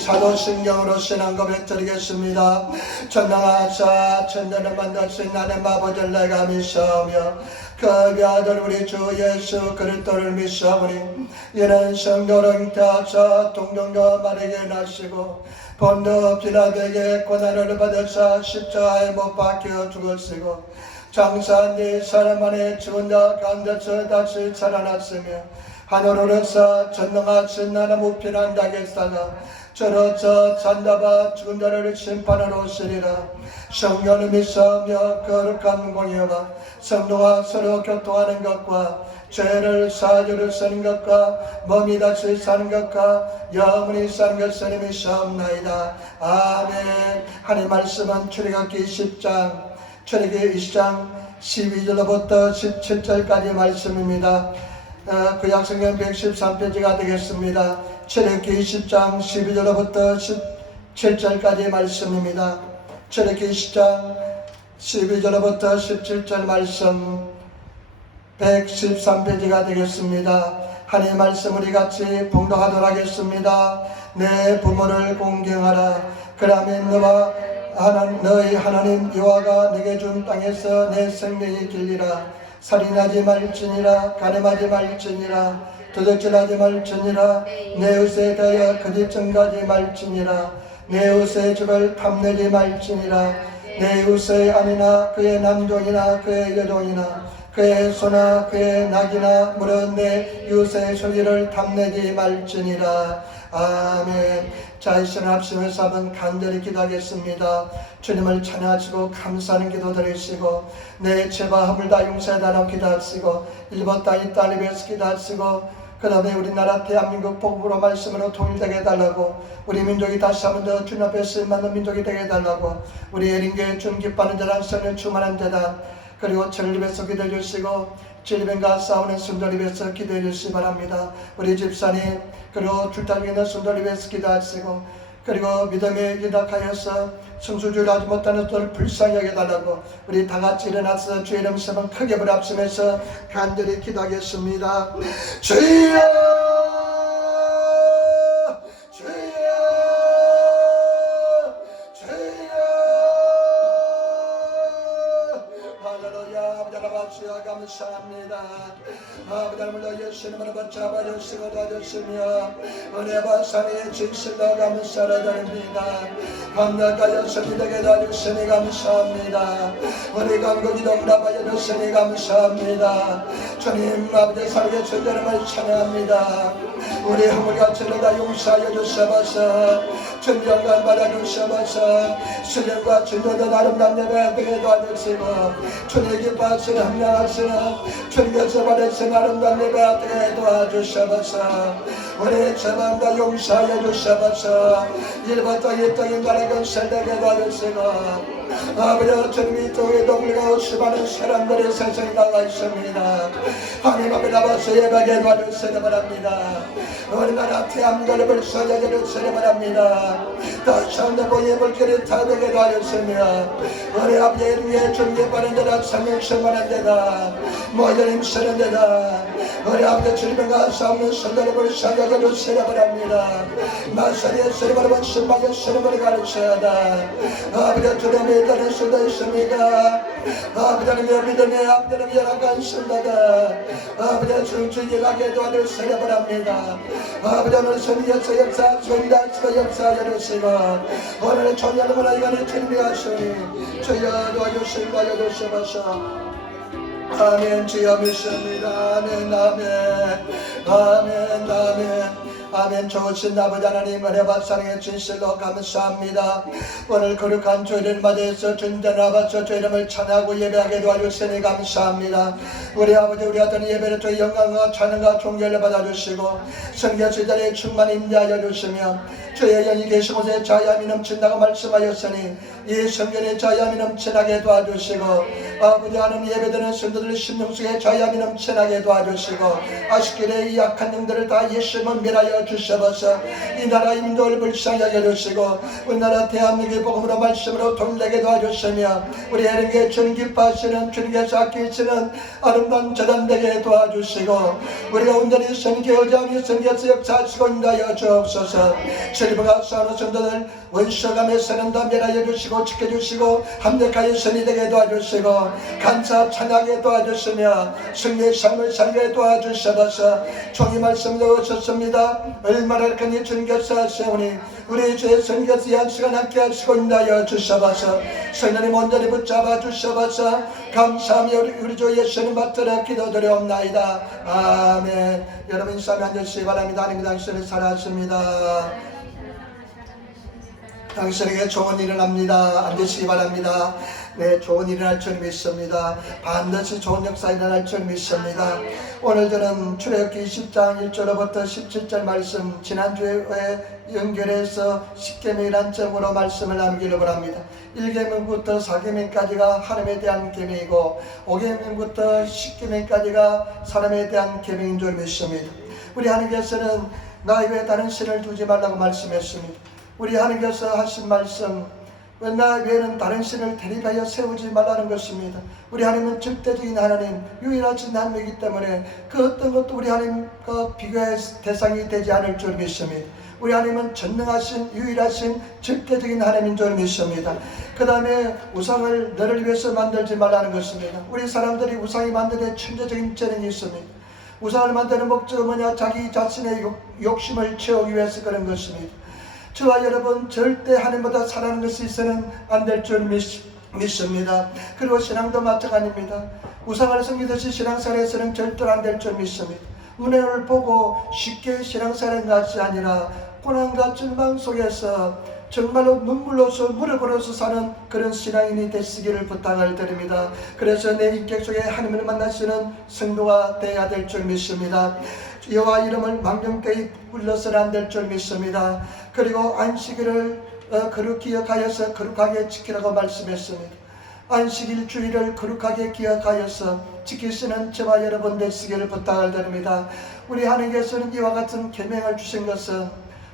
사도신경으로 신앙 고백드리겠습니다. 전능하사 천대를 만드신 하나님 아버지를 내가 믿사오며 그 아들 우리 주 예수 그리스도를 믿사오니 이는 성도로 잉태하사 동정녀 마리아에게 나시고 본도 빌라도에게 고난을 받으사 십자가에 못 박혀 죽었으고 장사한 뒤 사람 안에 죽은 자 가운데서 다시 살아났으며 하늘로서 전능하신 하나님 우편한 자에게 살아 저로서 산다바 죽은 자를 심판하러 오시리라. 성령을 믿사오며 거룩한 공의와 성도와 서로 교통하는 것과 죄를 사주를 쓰는 것과 몸이 다시 사는 것과 영원히 사는 것을 믿사옵나이다. 아멘. 하나님 말씀은 출애굽기 10장 출애굽기 20장 12절부터 17절까지 말씀입니다. 구약성경 113페이지가 되겠습니다. 출애굽기 20장 12절부터 17절까지 말씀입니다. 출애굽기 20장 12절부터 17절 말씀 113페이지가 되겠습니다. 하나님의 말씀 우리 같이 봉독하도록 하겠습니다. 내 부모를 공경하라. 그러면 너희 하나님 여호와가 내게 준 땅에서 내 생명이 길리라. 살인하지 말지니라. 간음하지 말지니라. 도둑질하지 말지니라. 내 의에 대하여 거짓 증거하지 말지니라. 내 의의 집을 탐내지 말지니라. 내 의의 아내나 그의 남종이나 그의 여종이나 그의 소나 그의 낙이나 물은 내 이웃의 소유를 탐내지 말지니라. 아멘. 자, 이 시간 합심해서 한번 간절히 기도하겠습니다. 주님을 찬양하시고 감사하는 기도 드리시고 내 죄와 허물 다 용서해달라고 기도하시고 일본 땅이 딸을 위해서 기도하시고 그 다음에 우리나라 대한민국 복음으로 말씀으로 통일되게 해달라고 우리 민족이 다시 한번 더 주님 앞에 쓰임받는 민족이 되게 해달라고 우리 예린교회 주님 기뻐하는 자랑 선을 충만한 자다. 그리고 저를 위해서 기도해 주시고 질병과 싸우는 순도를 위해서 기도해 주시기 바랍니다. 우리 집사님 그리고 줄타기 있는 순도를 위해서 기도하시고 그리고 믿음에 기닥하여서 성수주를 하지 못하는 것들을 불쌍히 여겨달라고 우리 다같이 일어나서 주의 이름 세번 크게 부르짖으면서 간절히 기도하겠습니다. 주여 주여 감사합니다. 아버지 하나님을 예수님으로 붙잡아주시고 도와주시며 은혜와 사랑의 진실로 감사드립니다. 감격하여 선지되게 도와주시니 감사합니다. 우리 간구기 동답하여 주시니 감사합니다. 주님 아버지 사랑의 주님을 찬양합니다. 우리 허물과 죄를 다 용서하여 주셔서 전쟁과 받아주셔서 신령과 진정된 아름다운 예배 되게 도와주시고 주님 기뻐하시는 합량하시는 주님께서 받으신 아름다운 예배 되게 도와주셔서 우리 죄만 다 용서하여 주셔서 일부터 이 땅인 나라의 건설되게 도와주시고 아버지 주님이 또이 동리가 수많은 사람들이 세상에 나가 있습니다. 하나님 앞에 나와서 예배하게 도와주시기 바랍니다. 우리나라 대한민국을 불쌍하게 주시기 바랍니다. 다시 한번 보예볼 길이 다 되게 도와주시며 우리 아버지의 위에 존경받는 데다 성령성만한 데다 모든 힘쓰는 데다 우리 아버지 주님과 싸우는 선도를 불쌍하게 주시기 바랍니다. 마사리의 쓰리 바라본 신방의 쓰리머리 가르쳐야 한다. 아버지 주님의 믿을 수도 있습니까? 아버지는 믿음의 아버지는 열악한 신다가 아버지 중주일하게 도와주시기 바랍니다. 아버지 오늘 성리에서 역사 존재하시고 역사하여 주시고 오늘의 총연을 이간의 주님이 하시니 주여 도와주시고 도와주시옵소서. 아멘. 주여 믿습니다. 아멘 아멘 아멘 아멘 아멘. 좋으신 아버지 하나님 은혜와 사랑의 진실로 감사합니다. 오늘 거룩한 주일을 맞이해서 전전을 아버지 주 이름을 찬양하고 예배하게 도와주시니 감사합니다. 우리 아버지 우리 아들 예배를 주의 영광과 찬양과 존경을 받아주시고 성결 자리에 충만 임재하여 주시며 주의 영이 계신 곳에 자유함이 넘친다고 말씀하였으니 이 성전에 자유함이 넘치나게 도와주시고 아버지 하나님 예배드리는 성도들 심령 속에 자유함이 넘치나게 도와주시고 아쉽게 이 약한 영들을 다 예수님을 밀하여 하여 주셔서 이 나라 인도를 불쌍히 하게 해주시고 우리나라 대한민국의 복음으로 말씀으로 돌리게 도와주시며 우리 하나님께 주님 기뻐하시는 주님께서 아끼시는 아름다운 재단되게 도와주시고 우리가 온전히 선교 의지하며 선교에서 역사하시고 인도하여 주옵소서. 주님과 싸우는 성도들 원수감에 서는 담배하여 주시고 지켜주시고 합력하여 선이 되게 도와주시고 감사 찬양하게 도와주시며 승리의 삶을 살게 도와주셔서 종이 말씀도 오셨습니다. 얼마나 큰이 주님께서 하시오니 우리 주의 선교에서 양식을 함께 하시고 인도하여 주셔서 성령님 온전히 붙잡아 주셔서 감사하며 우리 주 예수님 받들어 기도드려옵나이다. 아멘. 여러분 인사하며 앉으시기 바랍니다. 하나님 당신을 사랑하십니다. 당신에게 좋은 일을 합니다. 앉으시기 바랍니다. 네, 좋은 일을 할 줄 믿습니다. 반드시 좋은 역사 일어날 줄 믿습니다. 오늘 저는 출애굽기 20장 1절로부터 17절 말씀 지난주에 연결해서 10계명이란 점으로 말씀을 나누기를 원합니다. 1계명부터 4계명까지가 하나님에 대한 계명이고 5계명부터 10계명까지가 사람에 대한 계명인 줄 믿습니다. 우리 하나님께서는 나 외에 다른 신을 두지 말라고 말씀했습니다. 우리 하나님께서 하신 말씀 나 외에는 다른 신을 대립하여 세우지 말라는 것입니다. 우리 하나님은 절대적인 하나님, 유일하신 하나님이기 때문에 그 어떤 것도 우리 하나님과 비교할 대상이 되지 않을 줄 믿습니다. 우리 하나님은 전능하신 유일하신 절대적인 하나님인 줄 믿습니다. 그 다음에 우상을 너를 위해서 만들지 말라는 것입니다. 우리 사람들이 우상이 만드는 천재적인 재능이 있습니다. 우상을 만드는 목적은 뭐냐? 자기 자신의 욕심을 채우기 위해서 그런 것입니다. 저와 여러분 절대 하나님보다 사랑하는 것이 있어서는 안 될 줄 믿습니다. 그리고 신앙도 마찬가지입니다. 우상을 섬기듯이 신앙생활에서는 절대로 안 될 줄 믿습니다. 은혜를 보고 쉽게 신앙생활을 것이 아니라 고난과 절망 속에서 정말로 눈물로서 무릎으로서 사는 그런 신앙인이 되시기를 부탁을 드립니다. 그래서 내 인격 속에 하나님을 만나시는 성도가 되어야 될 줄 믿습니다. 여호와 이름을 망령되이 불러서는 안 될 줄 믿습니다. 그리고 안식일을 기억하여서 거룩하게 지키라고 말씀했습니다. 안식일 주일을 거룩하게 기억하여서 지키시는 저와 여러분 되시기를 부탁을 드립니다. 우리 하나님께서는 이와 같은 계명을 주신 것은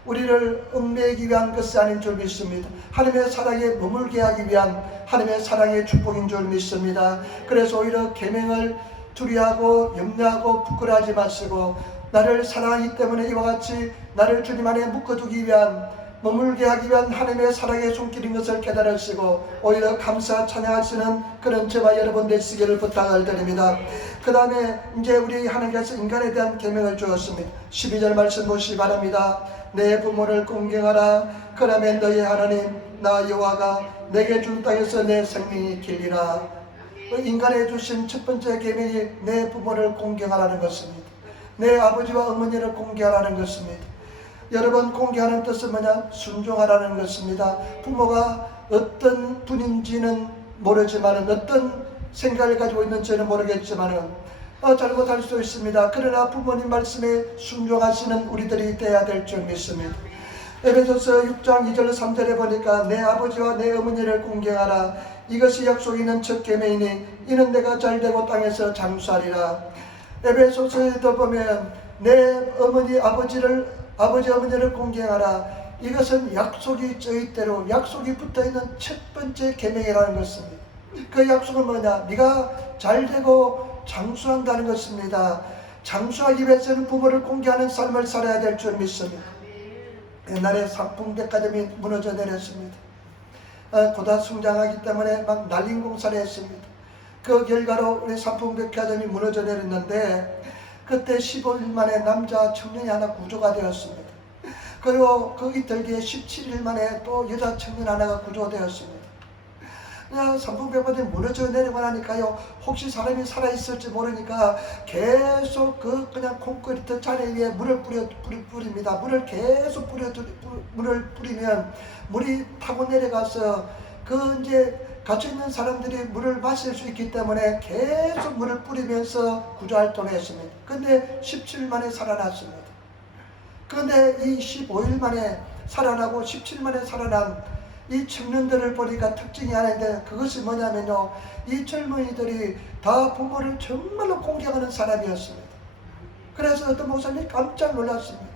우리를 얽매이기 위한 것이 아닌 줄 믿습니다. 하나님의 사랑에 머물게 하기 위한 하나님의 사랑의 축복인 줄 믿습니다. 그래서 오히려 계명을 두려워하고 염려하고 부끄러워하지 마시고 나를 사랑하기 때문에 이와 같이 나를 주님 안에 묶어두기 위한 머물게 하기 위한 하나님의 사랑의 손길인 것을 깨달으시고 오히려 감사 찬양하시는 그런 저와 여러분 되시기를 부탁을 드립니다. 그 다음에 이제 우리 하나님께서 인간에 대한 계명을 주었습니다. 12절 말씀 보시기 바랍니다. 내 부모를 공경하라. 그러면 너희 하나님 나 여호와가 내게 준 땅에서 내 생명이 길리라. 인간에 주신 첫 번째 계명이 내 부모를 공경하라는 것입니다. 내 아버지와 어머니를 공경하라는 것입니다. 여러분 공경하는 뜻은 뭐냐? 순종하라는 것입니다. 부모가 어떤 분인지는 모르지만 어떤 생각을 가지고 있는지는 모르겠지만 잘못할 수 있습니다. 그러나 부모님 말씀에 순종하시는 우리들이 되어야 될 줄 믿습니다. 에베소서 6장 2절 3절에 보니까 내 아버지와 내 어머니를 공경하라. 이것이 약속 있는 첫 계명이니 이는 내가 잘되고 땅에서 장수하리라. 에베소서에도 보면 내 아버지 어머니를 공경하라. 이것은 약속이 저희대로 약속이 붙어있는 첫 번째 계명이라는 것입니다. 그 약속은 뭐냐? 네가 잘되고 장수한다는 것입니다. 장수하기 위해서는 부모를 공경하는 삶을 살아야 될 줄 믿습니다. 옛날에 상풍백화점이 무너져 내렸습니다. 고다 성장하기 때문에 막 난림공사를 했습니다. 그 결과로 우리 상풍백화점이 무너져 내렸는데 그때 15일 만에 남자 청년이 하나 구조가 되었습니다. 그리고 그 이틀 뒤에 17일 만에 또 여자 청년 하나가 구조되었습니다. 상풍백화점이 무너져 내리고 나니까요, 혹시 사람이 살아있을지 모르니까 계속 그냥 콘크리트 잔해 위에 물을 뿌립니다. 물을 계속 물을 뿌리면 물이 타고 내려가서 이제 갇혀있는 사람들이 물을 마실 수 있기 때문에 계속 물을 뿌리면서 구조활동을 했습니다. 근데 17일 만에 살아났습니다. 그런데 이 15일 만에 살아나고 17일 만에 살아난 이 청년들을 보니까 특징이 하나 있는데 그것이 뭐냐면요, 이 젊은이들이 다 부모를 정말로 공경하는 사람이었습니다. 그래서 어떤 목사님이 깜짝 놀랐습니다.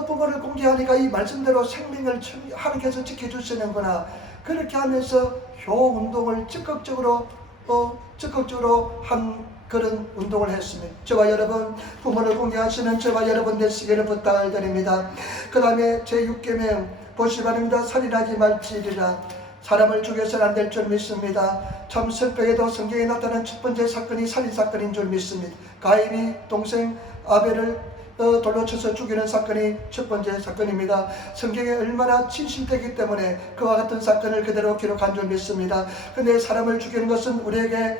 부모를 공개하니까 이 말씀대로 생명을 하나님께서 지켜주시는구나. 그렇게 하면서 효 운동을 적극적으로 한 그런 운동을 했습니다. 저와 여러분, 부모를 공개하시는 저와 여러분 되시기를 부탁을 드립니다. 그 다음에 제6계명 보시기 바랍니다. 살인하지 말지니라. 사람을 죽여서는 안 될 줄 믿습니다. 참 슬프게도 성경에 나타난 첫 번째 사건이 살인사건인 줄 믿습니다. 가인이 동생 아벨을 돌로 쳐서 죽이는 사건이 첫 번째 사건입니다. 성경에 얼마나 진실되기 때문에 그와 같은 사건을 그대로 기록한 줄 믿습니다. 근데 사람을 죽이는 것은 우리에게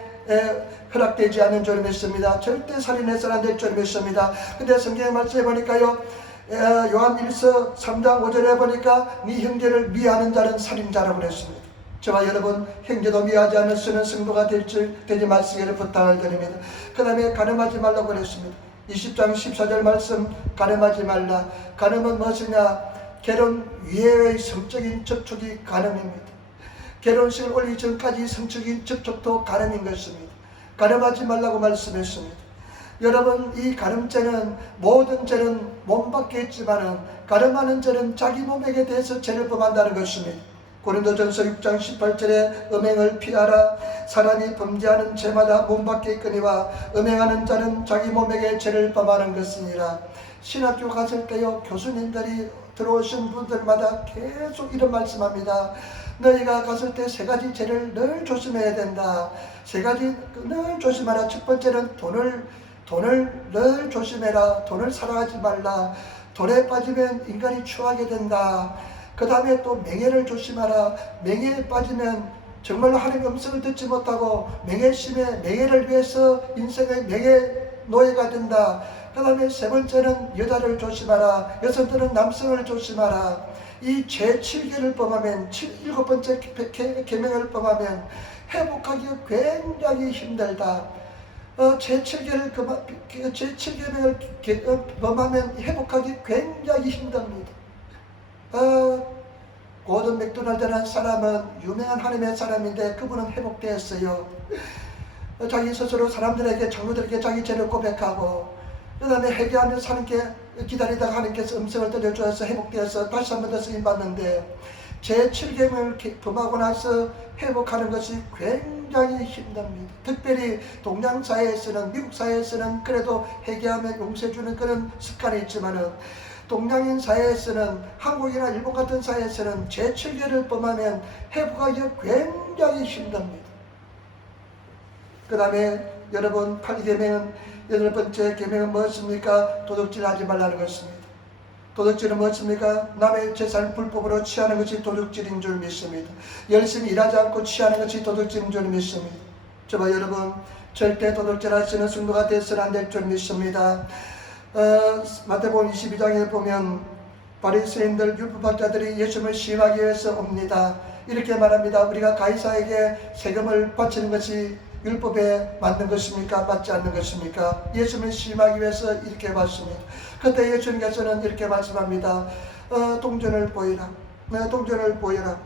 허락되지 않는 줄 믿습니다. 절대 살인해서는 안 될 줄 믿습니다. 근데 성경의 말씀에 보니까요, 요한 1서 3장 5절에 보니까 네 형제를 미워하는 자는 살인자라고 그랬습니다. 저와 여러분, 형제도 미워하지 않을 수 있는 성도가 되지 마시기를 부탁을 드립니다. 그 다음에 가늠하지 말라고 그랬습니다. 20장 14절 말씀, 가늠하지 말라. 가늠은 무엇이냐? 결혼 이외의 성적인 접촉이 가늠입니다. 결혼식을 올리기 전까지 성적인 접촉도 가늠인 것입니다. 가늠하지 말라고 말씀했습니다. 여러분, 이 가늠죄는 모든 죄는 몸 밖에 있지만은 가늠하는 죄는 자기 몸에게 대해서 죄를 범한다는 것입니다. 고린도전서 6장 18절에 음행을 피하라. 사람이 범죄하는 죄마다 몸 밖에 있거니와 음행하는 자는 자기 몸에게 죄를 범하는 것이니라. 신학교 갔을 때요, 교수님들이 들어오신 분들마다 계속 이런 말씀합니다. 너희가 갔을 때 세 가지 죄를 늘 조심해야 된다. 세 가지 늘 조심하라. 첫 번째는 돈을 늘 조심해라. 돈을 사랑하지 말라. 돈에 빠지면 인간이 추하게 된다. 그 다음에 또 명예를 조심하라. 명예에 빠지면 정말로 하나님의 음성을 듣지 못하고 명예심에 명예를 위해서 인생의 명예 노예가 된다. 그 다음에 세 번째는 여자를 조심하라. 여성들은 남성을 조심하라. 이 제 7개를 범하면, 7번째 계명을 범하면 회복하기가 굉장히 힘들다. 제 7계명을 범하면 회복하기 굉장히 힘듭니다. 고든 맥도날드라는 사람은 유명한 하나님의 사람인데 그분은 회복되었어요. 자기 스스로 사람들에게, 장로들에게 자기 죄를 고백하고 그 다음에 회개하면서 하나님께 기다리다가 하나님께서 음성을 들려주어서 회복되어서 다시 한 번 더 쓰임받는데, 제 7계명을 범하고 나서 회복하는 것이 굉장히 힘듭니다. 특별히 동양 사회에서는, 미국 사회에서는 그래도 회개하면 용서해주는 그런 습관이 있지만은, 동양인 사회에서는, 한국이나 일본 같은 사회에서는 제 7계를 범하면 회복하기가 굉장히 힘듭니다. 그 다음에 여러분, 8계명은, 8번째 계명은 무엇입니까? 도둑질하지 말라는 것입니다. 도둑질은 무엇입니까? 남의 재산을 불법으로 취하는 것이 도둑질인 줄 믿습니다. 열심히 일하지 않고 취하는 것이 도둑질인 줄 믿습니다. 저와 여러분, 절대 도둑질하시는 성도가 되어서는 안 될 줄 믿습니다. 마태복음 22장에 보면 바리새인들, 율법학자들이 예수님을 시험하기 위해서 옵니다. 이렇게 말합니다. 우리가 가이사에게 세금을 바치는 것이 율법에 맞는 것입니까? 맞지 않는 것입니까? 예수님을 시험하기 위해서 이렇게 왔습니다. 그때 예수님께서는 이렇게 말씀합니다. 동전을 보이라. 동전을 보이라.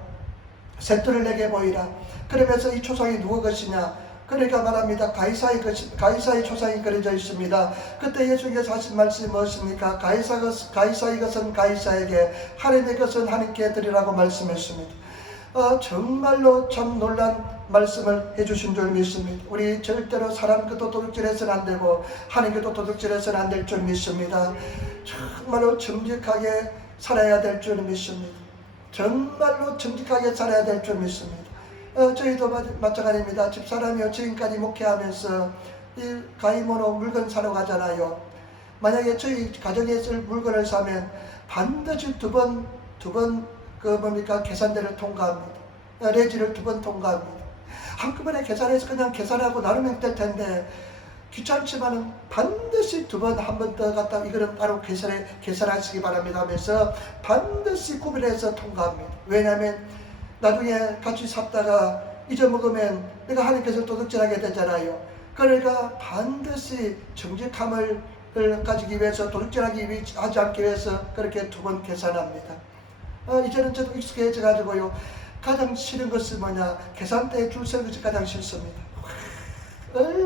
셋돌을 내게 보이라. 그러면서 이 초상이 누구 것이냐? 그러니까 말합니다. 가이사의 초상이 그려져 있습니다. 그때 예수님께서 하신 말씀이 무엇입니까? 가이사의 것은 가이사에게, 하나님의 것은 하나님께 드리라고 말씀했습니다. 정말로 참 놀란 말씀을 해주신 줄 믿습니다. 우리 절대로 사람 것도 도둑질해서는 안 되고 하나님 것도 도둑질해서는 안 될 줄 믿습니다. 정말로 정직하게 살아야 될 줄 믿습니다. 정말로 정직하게 살아야 될 줄 믿습니다. 저희도 마찬가지입니다. 집사람이요, 지금까지 목회하면서 이 가이모노 물건 사러 가잖아요. 만약에 저희 가정에 쓸 물건을 사면 반드시 두 번 계산대를 통과합니다. 레지를 2번 통과합니다. 한꺼번에 계산해서 그냥 계산하고 나누면 될 텐데 귀찮지만은 반드시 2번, 한 번 더 갔다 이거는 바로 계산하시기 바랍니다 하면서 반드시 구별해서 통과합니다. 왜냐하면 나중에 같이 샀다가 잊어먹으면 내가 하나님께서 도둑질하게 되잖아요. 그러니까 반드시 정직함을 가지기 위해서, 도둑질하지 않기 위해서 그렇게 2번 계산합니다. 이제는 저도 익숙해져 가지고요, 가장 싫은 것은 뭐냐? 계산대에 줄 서는 것이 가장 싫습니다.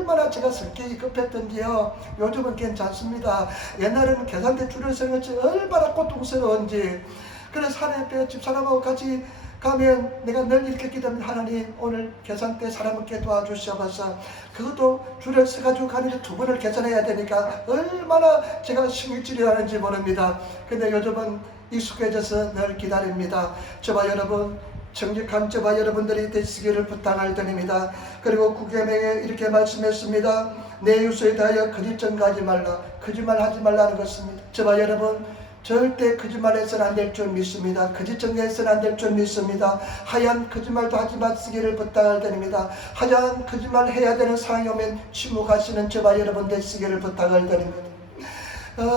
얼마나 제가 성격이 급했던지요. 요즘은 괜찮습니다. 옛날에는 계산대 줄을 서는 것이 얼마나 고통스러운지. 그래서 하나님 집사람하고 같이 가면 내가 늘 이렇게 기도하면 하나님 오늘 계산대 사람께 도와주시옵소서. 그것도 줄을 서가지고 가는데 2번을 계산해야 되니까 얼마나 제가 신경질이 나는지 모릅니다. 근데 요즘은 익숙해져서 늘 기다립니다. 저와 여러분 정직한 저와 여러분들이 되시기를 부탁을 드립니다. 그리고 구계명에 이렇게 말씀했습니다. 내 이웃에 대하여 거짓 증거하지 말라. 거짓말하지 말라는 것입니다. 저와 여러분 절대 거짓말해서는 안 될 줄 믿습니다. 거짓 증거해서는 안 될 줄 믿습니다. 하얀 거짓말도 하지 마시기를 부탁을 드립니다. 하얀 거짓말 해야 되는 상황이 오면 침묵하시는 저와 여러분 되시기를 부탁을 드립니다.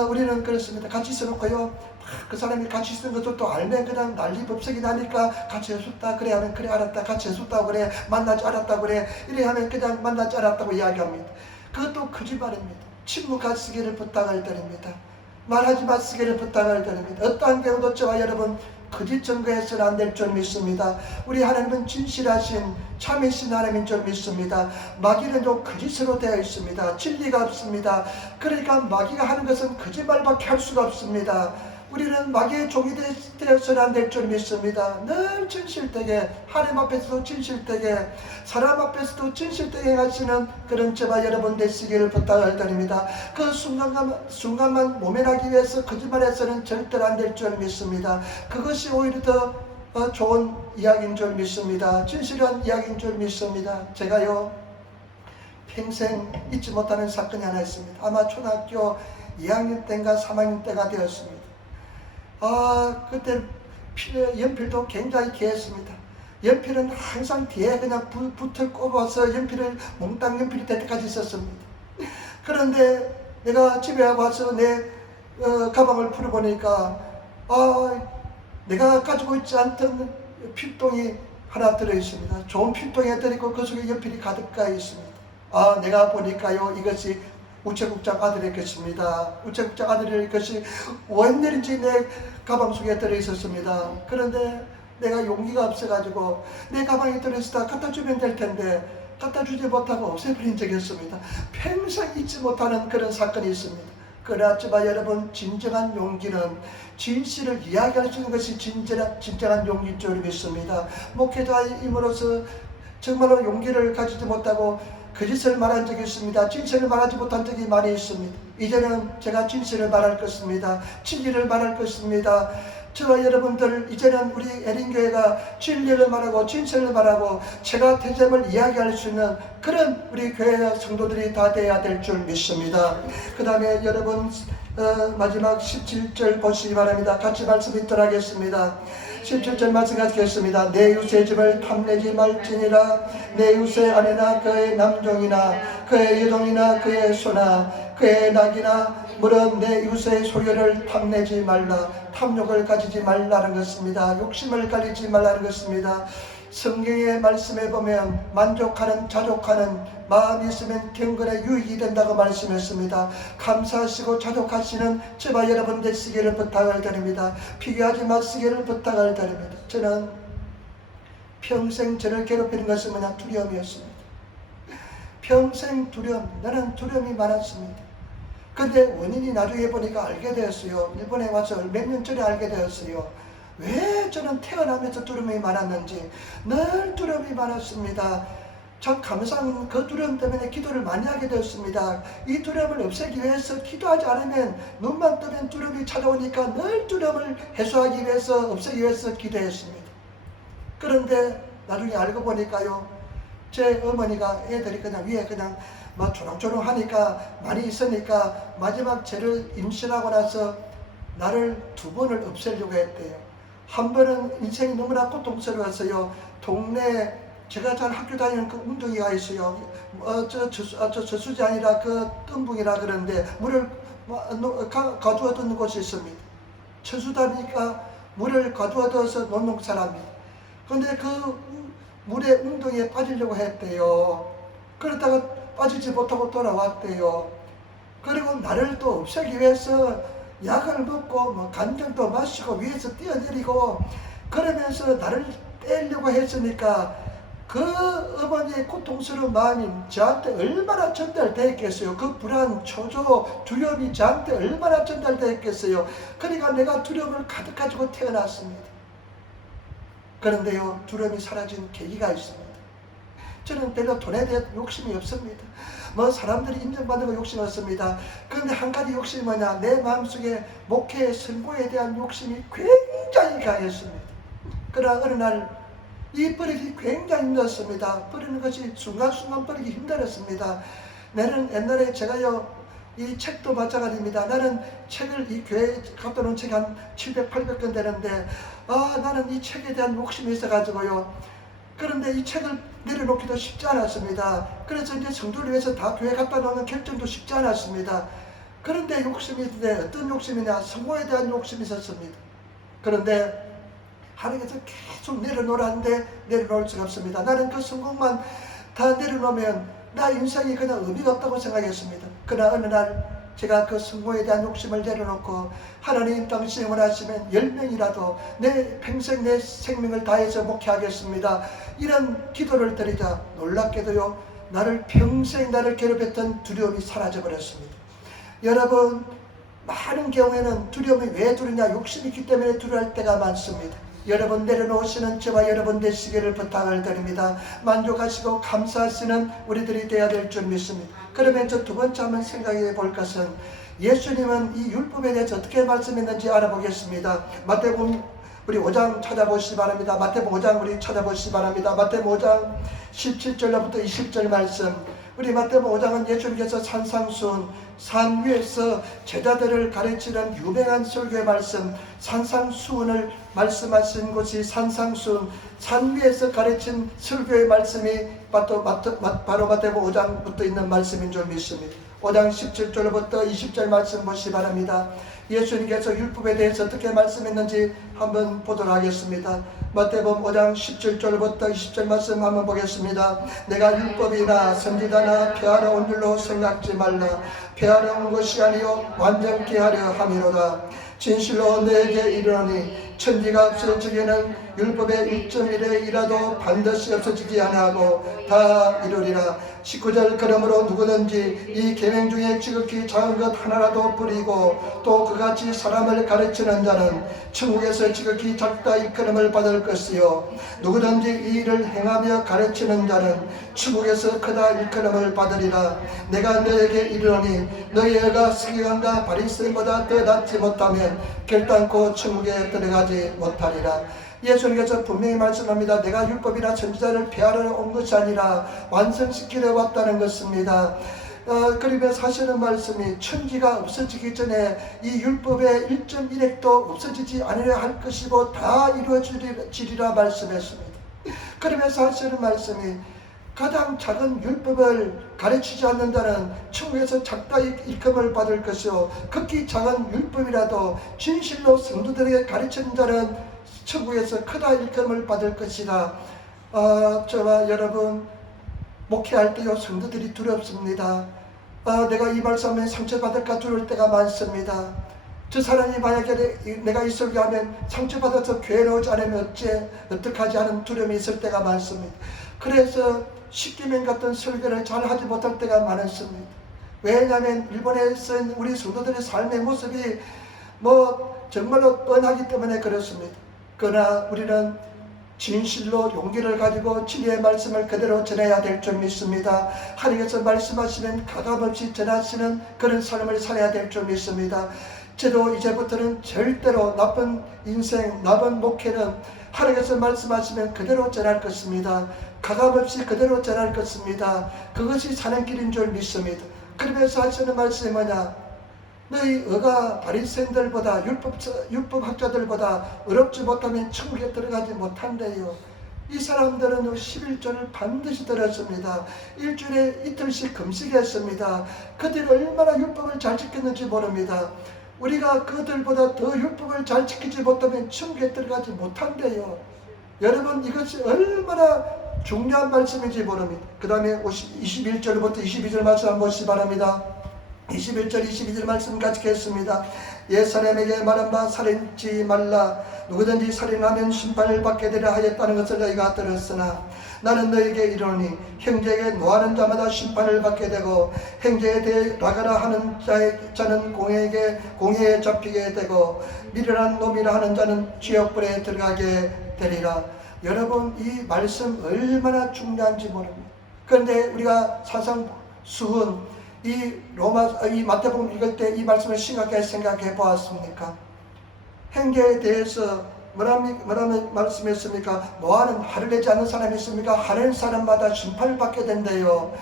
우리는 그렇습니다. 같이 있어놓고요. 그 사람이 같이 있는 것도 또 알면 그냥 난리법석이 나니까 같이 해줬다 그래 하면 그래 알았다 같이 해줬다고 그래 만나지 않았다고 그래 이래 하면 그냥 만나지 않았다고 이야기합니다. 그것도 거짓말입니다. 침묵하시기를 부탁을 드립니다. 말하지 마시기를 부탁을 드립니다. 어떠한 경우도 저와 여러분 거짓 증거해서는 안 될 줄 믿습니다. 우리 하나님은 진실하신 참이신 하나님인 줄 믿습니다. 마귀는 좀 거짓으로 되어 있습니다. 진리가 없습니다. 그러니까 마귀가 하는 것은 거짓말밖에 할 수가 없습니다. 우리는 마귀의 종이 되어서는 안 될 줄 믿습니다. 늘 진실되게 하나님 앞에서도 진실되게 사람 앞에서도 진실되게 하시는 그런 저와 여러분 되시기를 부탁을 드립니다. 그 순간만 모면하기 위해서 거짓말해서는 절대로 안 될 줄 믿습니다. 그것이 오히려 더 좋은 이야기인 줄 믿습니다. 진실한 이야기인 줄 믿습니다. 제가요 평생 잊지 못하는 사건이 하나 있습니다. 아마 초등학교 2학년 때인가 3학년 때가 되었습니다. 그때 연필도 굉장히 귀했습니다. 연필은 항상 뒤에 그냥 붓을 꼽아서 연필을 몽땅 연필이 될 때까지 썼습니다. 그런데 내가 집에 와서 내 가방을 풀어보니까 내가 가지고 있지 않던 필통이 하나 들어있습니다. 좋은 필통에 들어있고 그 속에 연필이 가득가 있습니다. 내가 보니까요 이것이 우체국장 아들의 것입니다. 우체국장 아들의 것이 웬일인지 내 가방 속에 들어있었습니다. 그런데 내가 용기가 없어가지고 내 가방에 들어있다 갖다 주면 될 텐데 갖다 주지 못하고 없애버린 적이 있습니다. 평생 잊지 못하는 그런 사건이 있습니다. 그렇지만 여러분 진정한 용기는 진실을 이야기할 수 있는 것이 진정한 용기인 줄 믿습니다. 목회자임으로서 정말로 용기를 가지지 못하고 거짓을 말한 적이 있습니다. 진실을 말하지 못한 적이 많이 있습니다. 이제는 제가 진실을 말할 것입니다. 진리를 말할 것입니다. 저와 여러분들 이제는 우리 에린교회가 진리를 말하고 진실을 말하고 제가 대점을 이야기할 수 있는 그런 우리 교회 성도들이 다 되어야 될 줄 믿습니다. 그 다음에 여러분 마지막 17절 보시기 바랍니다. 같이 말씀 읽도록 하겠습니다. 17절 말씀 하겠습니다. 내 이웃의 집을 탐내지 말지니라. 내 이웃의 아내나 그의 남종이나 그의 여종이나 그의 소나 그의 낙이나 물은 내 이웃의 소유를 탐내지 말라. 탐욕을 가지지 말라는 것입니다. 욕심을 가지지 말라는 것입니다. 성경의 말씀에 보면 만족하는 자족하는 마음이 있으면 경건에 유익이 된다고 말씀했습니다. 감사하시고 자족하시는 저와 여러분 되시기를 부탁을 드립니다. 비교하지 마시기를 부탁을 드립니다. 저는 평생 저를 괴롭히는 것은 그냥 두려움이었습니다. 평생 두려움, 나는 두려움이 많았습니다. 근데 원인이 나중에 보니까 알게 되었어요. 일본에 와서 몇 년 전에 알게 되었어요. 왜 저는 태어나면서 두려움이 많았는지. 늘 두려움이 많았습니다. 참 감사한 그 두려움 때문에 기도를 많이 하게 되었습니다. 이 두려움을 없애기 위해서 기도하지 않으면 눈만 뜨면 두려움이 찾아오니까 늘 두려움을 해소하기 위해서 없애기 위해서 기도했습니다. 그런데 나중에 알고 보니까요, 제 어머니가 애들이 그냥 위에 그냥 막 조롱조롱하니까 많이 있으니까 마지막 저를 임신하고 나서 나를 2번을 없애려고 했대요. 한 번은 인생이 너무나 고통스러웠어요. 동네 제가 잘 학교 다니는 그 웅덩이가 있어요. 저수지 아니라 그 뜸붕이라 그러는데 물을 가두어 두는 곳이 있습니다. 저수다니까 물을 가두어 둬서 놓는 사람입니다. 그런데 그 물의 웅덩이에 빠지려고 했대요. 그러다가 빠지지 못하고 돌아왔대요. 그리고 나를 또 없애기 위해서 약을 먹고 간장도 마시고 위에서 뛰어내리고 그러면서 나를 떼려고 했으니까 그 어머니의 고통스러운 마음이 저한테 얼마나 전달되었겠어요. 그 불안, 초조, 두려움이 저한테 얼마나 전달되었겠어요. 그러니까 내가 두려움을 가득 가지고 태어났습니다. 그런데요, 두려움이 사라진 계기가 있습니다. 저는 별로 돈에 대한 욕심이 없습니다. 뭐 사람들이 인정받는 거 욕심 없습니다. 그런데 한 가지 욕심이 뭐냐, 내 마음속에 목회, 선고에 대한 욕심이 굉장히 강했습니다. 그러나 어느 날 이 버리기 굉장히 힘들었습니다. 버리는 것이 순간순간 버리기 힘들었습니다. 나는 옛날에 제가요, 이 책도 마찬가지입니다. 나는 책을 이 교회에 갖다 놓은 책이 한 700, 800권 되는데 나는 이 책에 대한 욕심이 있어가지고요. 그런데 이 책을 내려놓기도 쉽지 않았습니다. 그래서 이제 성도를 위해서 다 교회에 갖다 놓는 결정도 쉽지 않았습니다. 그런데 욕심이 있는데 어떤 욕심이냐, 성공에 대한 욕심이 있었습니다. 그런데 하나님께서 계속 내려놓으라는데 내려놓을 수가 없습니다. 나는 그 성공만 다 내려놓으면 나 인생이 그냥 의미가 없다고 생각했습니다. 그러나 어느 날 제가 그 성공에 대한 욕심을 내려놓고 하나님 당신이 원하시면 10명이라도 내 평생 내 생명을 다해서 목회하겠습니다, 이런 기도를 드리자 놀랍게도요, 평생 나를 괴롭혔던 두려움이 사라져 버렸습니다. 여러분, 많은 경우에는 두려움이 왜 두려냐, 욕심이 있기 때문에 두려워할 때가 많습니다. 여러분, 내려놓으시는 저와 여러분 되시기를 부탁을 드립니다. 만족하시고 감사하시는 우리들이 되어야 될 줄 믿습니다. 그러면 저 두 번째 한번 생각해 볼 것은, 예수님은 이 율법에 대해서 어떻게 말씀했는지 알아보겠습니다. 마태복음 우리 5장 찾아보시기 바랍니다. 마태복음 5장 우리 찾아보시기 바랍니다. 마태복음 5장 17절부터 20절 말씀. 우리 마태복음 5장은 예수님께서 산상수훈, 산 위에서 제자들을 가르치는 유명한 설교의 말씀, 산상수훈을 말씀하신 곳이 산상수훈, 산 위에서 가르친 설교의 말씀이 바로 마태복음 5장부터 있는 말씀인 줄 믿습니다. 5장 17절부터 20절 말씀 보시기 바랍니다. 예수님께서 율법에 대해서 어떻게 말씀했는지 한번 보도록 하겠습니다. 마태복음 5장 17절부터 20절 말씀 한번 보겠습니다. 내가 율법이나 선지자나 폐하러 온 줄로 생각지 말라. 폐하러 온 것이 아니요 완전케 하려 함이로다. 진실로 너에게 이르노니 천지가 없어지기는 율법의 1.1이라도 반드시 없어지지 아니하고 다 이루리라. 19절 그러므로 누구든지 이 계명 중에 지극히 작은 것 하나라도 버리고 또 그같이 사람을 가르치는 자는 천국에서 지극히 작다 일컬음을 받을 것이요 누구든지 이 일을 행하며 가르치는 자는 천국에서 크다 일컬음을 받으리라. 내가 너에게 이르노니 너희 애가 서기관과 바리새인보다 더 낫지 못하면 결단코 천국에 들어가지 못하리라. 예수님께서 분명히 말씀합니다. 내가 율법이나 선지자를 폐하러 온 것이 아니라 완성시키러 왔다는 것입니다. 그러면서 하시는 말씀이 천지가 없어지기 전에 이 율법의 1.1획도 없어지지 않으려 할 것이고 다 이루어지리라 말씀했습니다. 그러면서 하시는 말씀이 가장 작은 율법을 가르치지 않는다는 천국에서 작다 일컬음을 받을 것이요 극히 작은 율법이라도 진실로 성도들에게 가르치는 자는 천국에서 크다 일컬음을 받을 것이다. 저와 여러분 목회할 때요 성도들이 두렵습니다. 내가 이 말씀에 상처받을까 두려울 때가 많습니다. 저 사람이 만약에 내가 이 설교하면 상처받아서 교회에 오지 않으면 어떡하지 하는 두려움이 있을 때가 많습니다. 그래서 십계명 같은 설교를 잘 하지 못할 때가 많았습니다. 왜냐하면 일본에서 우리 성도들의 삶의 모습이 정말로 뻔하기 때문에 그렇습니다. 그러나 우리는 진실로 용기를 가지고 진리의 말씀을 그대로 전해야 될 줄 믿습니다. 하나님께서 말씀하시면 가감없이 전하시는 그런 삶을 살아야 될 줄 믿습니다. 저도 이제부터는 절대로 나쁜 인생, 나쁜 목회는 하나님께서 말씀하시면 그대로 전할 것입니다. 가감없이 그대로 전할 것입니다. 그것이 사는 길인 줄 믿습니다. 그러면서 하시는 말씀이 뭐냐? 너희 어가 바리새인들보다 율법학자들보다 어렵지 못하면 천국에 들어가지 못한대요. 이 사람들은 11조를 반드시 들었습니다. 일주일에 이틀씩 금식했습니다. 그들이 얼마나 율법을 잘 지켰는지 모릅니다. 우리가 그들보다 더 율법을 잘 지키지 못하면 천국에 들어가지 못한대요. 여러분, 이것이 얼마나 중요한 말씀인지 모릅니다. 그 다음에 21절부터 22절 말씀 한번 보시기 바랍니다. 21절 22절 말씀 같이 읽겠습니다. 옛 사람에게 말한 바 살인지 말라. 누구든지 살인하면 심판을 받게 되려 하였다는 것을 너희가 들었으나 나는 너희에게 이르노니 형제에게 노하는 자마다 심판을 받게 되고 형제에 대해 나가라 하는 자는 공회에 잡히게 되고 미련한 놈이라 하는 자는 지옥불에 들어가게 되리라. 여러분, 이 말씀 얼마나 중요한지 모릅니다. 그런데 우리가 사상 수훈 이 마태복음 읽을 때 이 말씀을 심각하게 생각해 보았습니까? 형제에 대해서 뭐라는 말씀했습니까? 노아는 화를 내지 않는 사람이 있습니까? 화낸 사람마다 심판을 받게 된대요.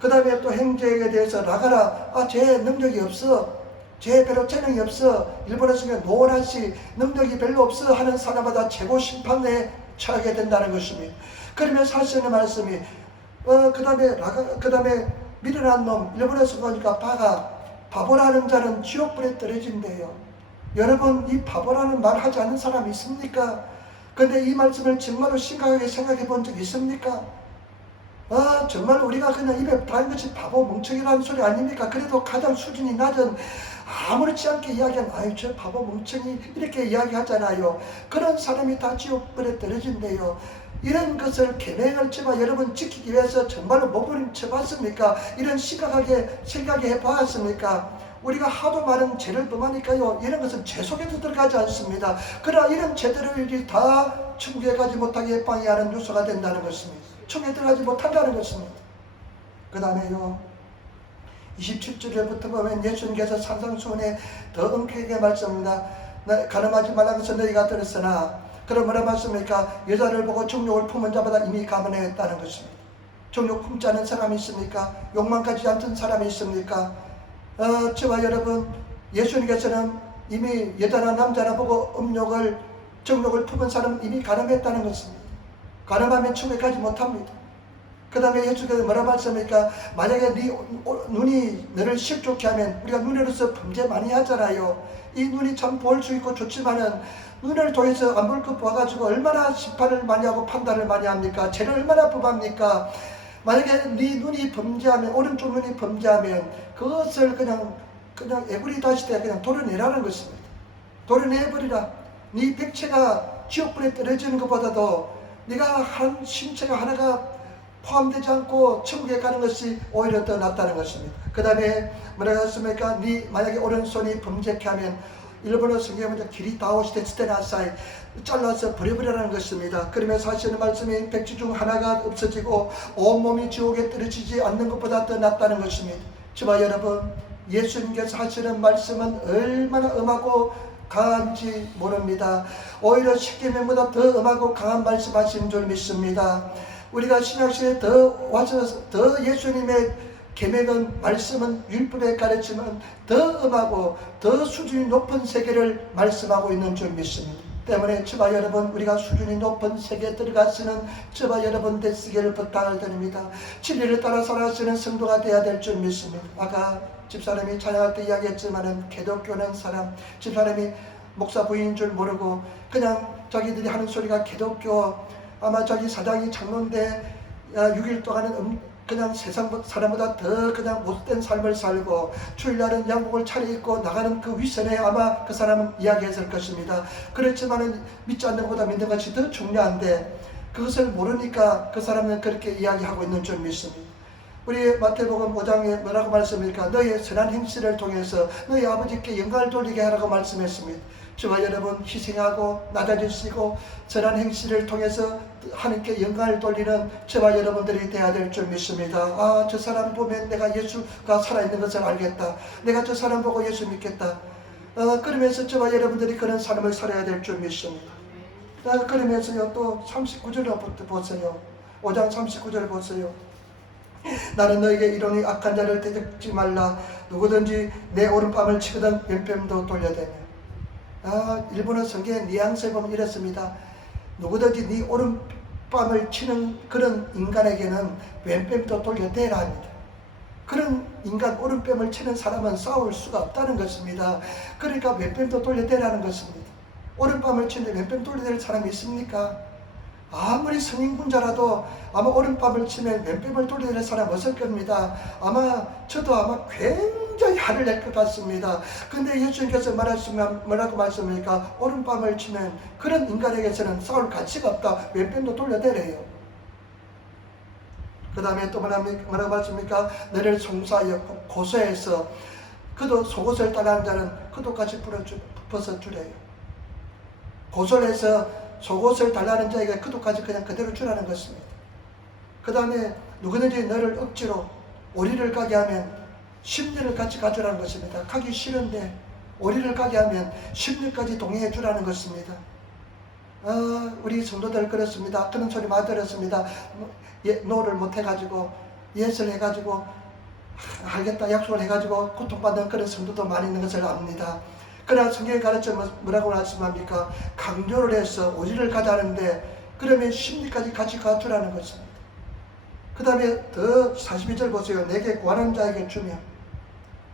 그 다음에 또 형제에 대해서 나가라. 쟤 능력이 없어. 쟤 별로 재능이 없어. 일본에서 노라시 능력이 별로 없어 하는 사람마다 최고 심판에 처하게 된다는 것입니다. 그러면 사실의 말씀이 그 다음에 미련한 놈, 일본에서 보니까 바보라는 자는 지옥불에 떨어진대요. 여러분, 이 바보라는 말 하지 않는 사람이 있습니까? 근데 이 말씀을 정말로 심각하게 생각해 본 적 있습니까? 정말 우리가 그냥 입에 다는 것이 바보 멍청이라는 소리 아닙니까? 그래도 가장 수준이 낮은 아무렇지 않게 이야기하면 저 바보 멍청이 이렇게 이야기하잖아요. 그런 사람이 다 지옥불에 떨어진대요. 이런 것을 계명을 제가 여러분 지키기 위해서 정말로 몸부림쳐 봤습니까? 이런 심각하게 생각해 보았습니까? 우리가 하도 많은 죄를 범하니까요, 이런 것은 죄 속에도 들어가지 않습니다. 그러나 이런 죄들을 다 천국에 가지 못하게 방해하는 요소가 된다는 것입니다. 천국에 들어가지 못한다는 것입니다. 그 다음에요, 27절부터 보면 예수님께서 산상수훈에 더 엄격하게 말씀합니다. 가늠하지 말라는 것을 너희가 들었으나, 그럼 뭐라 말씀입니까? 여자를 보고 정욕을 품은 자마다 이미 가문했다는 것입니다. 정욕 품지 않은 사람이 있습니까? 욕망 가지지 않던 사람이 있습니까? 저와 여러분, 예수님께서는 이미 여자나 남자나 보고 정욕을 품은 사람은 이미 가늠했다는 것입니다. 가늠하면 천국에 가지 못합니다. 그 다음에 예수께서 뭐라 말씀합니까? 만약에 네 눈이 너를 실족케 하면, 우리가 눈으로서 범죄 많이 하잖아요. 이 눈이 참 볼 수 있고 좋지만은 눈을 통해서 안 볼 것 봐가지고 얼마나 심판을 많이 하고 판단을 많이 합니까? 죄를 얼마나 범합니까? 만약에 네 눈이 범죄하면, 오른쪽 눈이 범죄하면 그것을 그냥 애구리 다시 때 그냥 도려내라는 것입니다. 도려내버리라. 네 백체가 지옥불에 떨어지는 것보다도 네가 한 신체가 하나가 포함되지 않고 천국에 가는 것이 오히려 더 낫다는 것입니다. 그 다음에 뭐라고 했습니까? 네 만약에 오른손이 범죄케 하면, 일본어 성경에 먼저 길이 다오시테 스테나사이 잘라서 버려버리라는 것입니다. 그러면 사실은 말씀이 백지 중 하나가 없어지고 온몸이 지옥에 떨어지지 않는 것보다 더 낫다는 것입니다. 저와 여러분, 예수님께서 하시는 말씀은 얼마나 엄하고 강한지 모릅니다. 오히려 십계명보다 더 엄하고 강한 말씀하신 줄 믿습니다. 우리가 신약시대에 더 예수님의 계명은, 말씀은, 율법의 가르침은 더 엄하고 더 수준이 높은 세계를 말씀하고 있는 줄 믿습니다. 때문에 저와 여러분, 우리가 수준이 높은 세계에 들어가시는 저와 여러분 되시기를 부탁을 드립니다. 진리를 따라 살아가시는 성도가 되어야 될 줄 믿습니다. 아까 집사람이 찬양할 때 이야기했지만은, 기독교는 사람, 집사람이 목사 부인인 줄 모르고 그냥 자기들이 하는 소리가 기독교, 아마 자기 사장이 장로인데 6일 동안은 그냥 세상 사람보다 더 그냥 못된 삶을 살고 주일날은 양복을 차려입고 나가는 그 위선에 아마 그 사람은 이야기했을 것입니다. 그렇지만은 믿지 않는 것보다 믿는 것이 더 중요한데 그것을 모르니까 그 사람은 그렇게 이야기하고 있는 줄 믿습니다. 우리 마태복음 5장에 뭐라고 말씀합니까? 너희의 선한 행실을 통해서 너희 아버지께 영광을 돌리게 하라고 말씀했습니다. 저와 여러분, 희생하고 낮아지시고 선한 행실을 통해서 하나님께 영광을 돌리는 저와 여러분들이 되어야 될 줄 믿습니다. 저 사람 보면 내가 예수가 살아있는 것을 알겠다. 내가 저 사람 보고 예수 믿겠다. 그러면서 저와 여러분들이 그런 삶을 살아야 될 줄 믿습니다. 그러면서요, 또 39절부터 보세요. 5장 39절 보세요. 나는 너에게 이르노니 악한 자를 대적지 말라. 누구든지 내 오른뺨을 치거든 왼뺨도 돌려대며. 일본어 성경의 뉘앙스에 보면 이렇습니다. 누구든지 네 오른뺨을 치는 그런 인간에게는 왼뺨도 돌려대라 합니다. 그런 인간, 오른뺨을 치는 사람은 싸울 수가 없다는 것입니다. 그러니까 왼뺨도 돌려대라는 것입니다. 오른뺨을 치는데 왼뺨 돌려댈 사람이 있습니까? 아무리 성인군자라도 아마 오른밤을 치면 왼뺨을 돌려야 될 사람 없을 겁니다. 아마 저도 아마 굉장히 화를 낼 것 같습니다. 근데 예수님께서 뭐라고 말씀하십니까? 오른밤을 치면 그런 인간에게서는 싸울 가치가 없다. 왼뺨도 돌려대래요. 그 다음에 또 뭐라고 말씀합니까? 너를 송사하여 고소해서 그도 속옷을 따라하는 자는 그도까지 벗어주래요. 고소를 해서 속옷을 달라는 자에게 그도까지 그냥 그대로 주라는 것입니다. 그 다음에 누구든지 너를 억지로 오리를 가게 하면 심리를 같이 가주라는 것입니다. 가기 싫은데 오리를 가게 하면 심리까지 동의해 주라는 것입니다. 우리 성도들 그렇습니다. 그런 소리 많이 들었습니다. 노를 못 해가지고 예스를 해가지고 알겠다 약속을 해가지고 고통받는 그런 성도도 많이 있는 것을 압니다. 그러나 성경의 가르침은 뭐라고 말씀합니까? 강조를 해서 오리를 가자는데 그러면 심리까지 같이 가주라는 것입니다. 그 다음에 더 42절 보세요. 내게 구하는 자에게 주며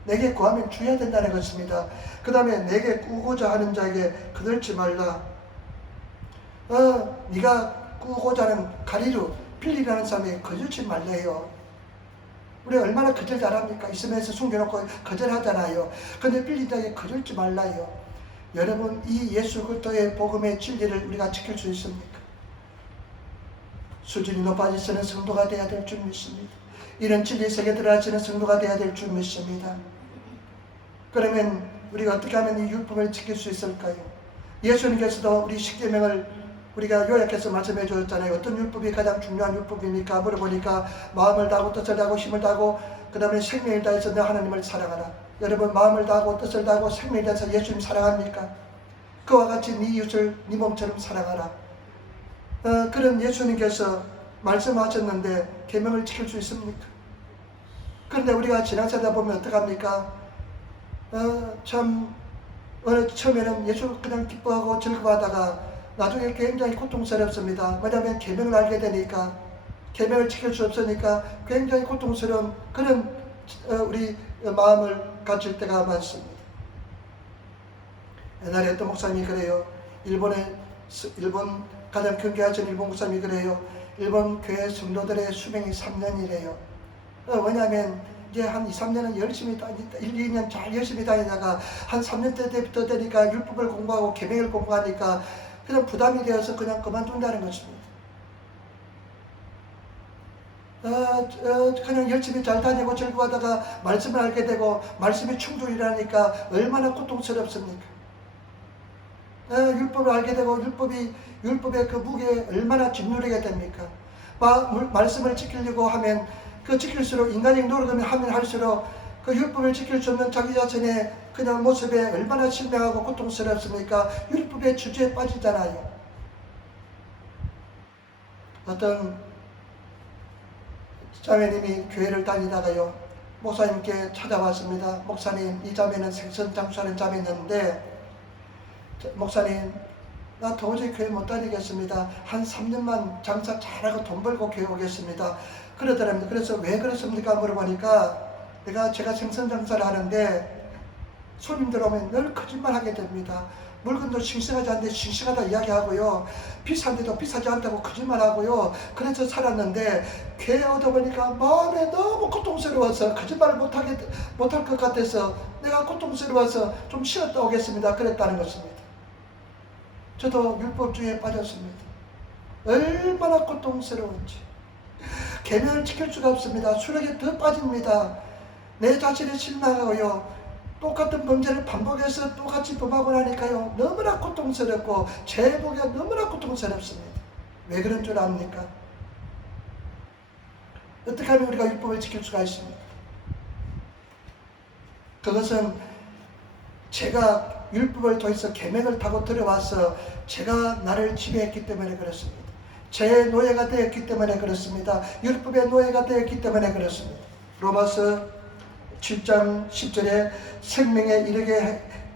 내게 구하면 주어야 된다는 것입니다. 그 다음에 내게 꾸고자 하는 자에게 거들지 말라. 네가 꾸고자 하는 가리로 빌리라는 사람에게 거들지 말래요. 우리 얼마나 거절 잘합니까? 있으면서 숨겨놓고 거절하잖아요. 근데 빌린 자에게 거절지 말라요. 여러분, 이 예수 그리스도의 복음의 진리를 우리가 지킬 수 있습니까? 수준이 높아지시는 성도가 되어야 될 줄 믿습니다. 이런 진리 세계에 들어가시는 성도가 되어야 될 줄 믿습니다. 그러면 우리가 어떻게 하면 이 율법을 지킬 수 있을까요? 예수님께서도 우리 십계명을 우리가 요약해서 말씀해 주셨잖아요. 어떤 율법이 가장 중요한 율법입니까? 물어보니까 마음을 다하고 뜻을 다하고 힘을 다하고 그 다음에 생명을 다해서 너 하나님을 사랑하라. 여러분, 마음을 다하고 뜻을 다하고 생명을 다해서 예수님 사랑합니까? 그와 같이 네 이웃을 네 몸처럼 사랑하라. 그런 예수님께서 말씀하셨는데 계명을 지킬 수 있습니까? 그런데 우리가 지나가다 보면 어떡합니까? 처음에는 예수 그냥 기뻐하고 즐거워하다가 나중에 굉장히 고통스럽습니다. 왜냐하면 계명을 알게 되니까, 계명을 지킬 수 없으니까 굉장히 고통스러운 그런 우리 마음을 가질 때가 많습니다. 옛날에 어떤 목사님이 그래요. 일본 가장 경계하신 일본 목사님이 그래요. 일본 교회 성도들의 수명이 3년이래요. 왜냐하면 이제 한 2, 3년은 열심히 1, 2년 잘 열심히 다니다가 한 3년 때부터 되니까 율법을 공부하고 계명을 공부하니까 그냥 부담이 되어서 그냥 그만둔다는 것입니다. 그냥 열심히 잘 다니고 즐거워하다가 말씀을 알게 되고 말씀이 충돌이라니까 얼마나 고통스럽습니까? 율법을 알게 되고 율법의 그 무게에 얼마나 짓누르게 됩니까? 말씀을 지키려고 하면 그 지킬수록 인간이 노력하면 하면 할수록 그 율법을 지킬 수 없는 자기 자신의 그냥 모습에 얼마나 실망하고 고통스럽습니까? 율법의 주제에 빠지잖아요. 어떤 자매님이 교회를 다니다가요, 목사님께 찾아왔습니다. 목사님, 이 자매는 생선장수하는 자매였는데, 목사님, 나 도저히 교회 못 다니겠습니다. 한 3년만 장사 잘하고 돈 벌고 교회 오겠습니다. 그러더랍니다. 그래서 왜 그렇습니까? 물어보니까 제가 생선장사를 하는데 손님들 오면 늘 거짓말하게 됩니다. 물건도 싱싱하지 않는데 싱싱하다 이야기하고요. 비싼데도 비싸지 않다고 거짓말하고요. 그래서 살았는데 교회 오다 보니까 마음에 너무 고통스러워서 거짓말을 못할 것 같아서 내가 고통스러워서 좀 쉬었다 오겠습니다. 그랬다는 것입니다. 저도 율법주의에 빠졌습니다. 얼마나 고통스러운지. 계명을 지킬 수가 없습니다. 수력에 더 빠집니다. 내 자신이 실망하고요. 똑같은 범죄를 반복해서 똑같이 범하고 나니까요. 너무나 고통스럽고 제 보기가 너무나 고통스럽습니다. 왜 그런 줄 압니까? 어떻게 하면 우리가 율법을 지킬 수가 있습니까? 그것은 제가 율법을 통해서 계명을 타고 들어와서 제가 나를 지배했기 때문에 그렇습니다. 제 노예가 되었기 때문에 그렇습니다. 율법의 노예가 되었기 때문에 그렇습니다. 로마서 7장 10절에 생명에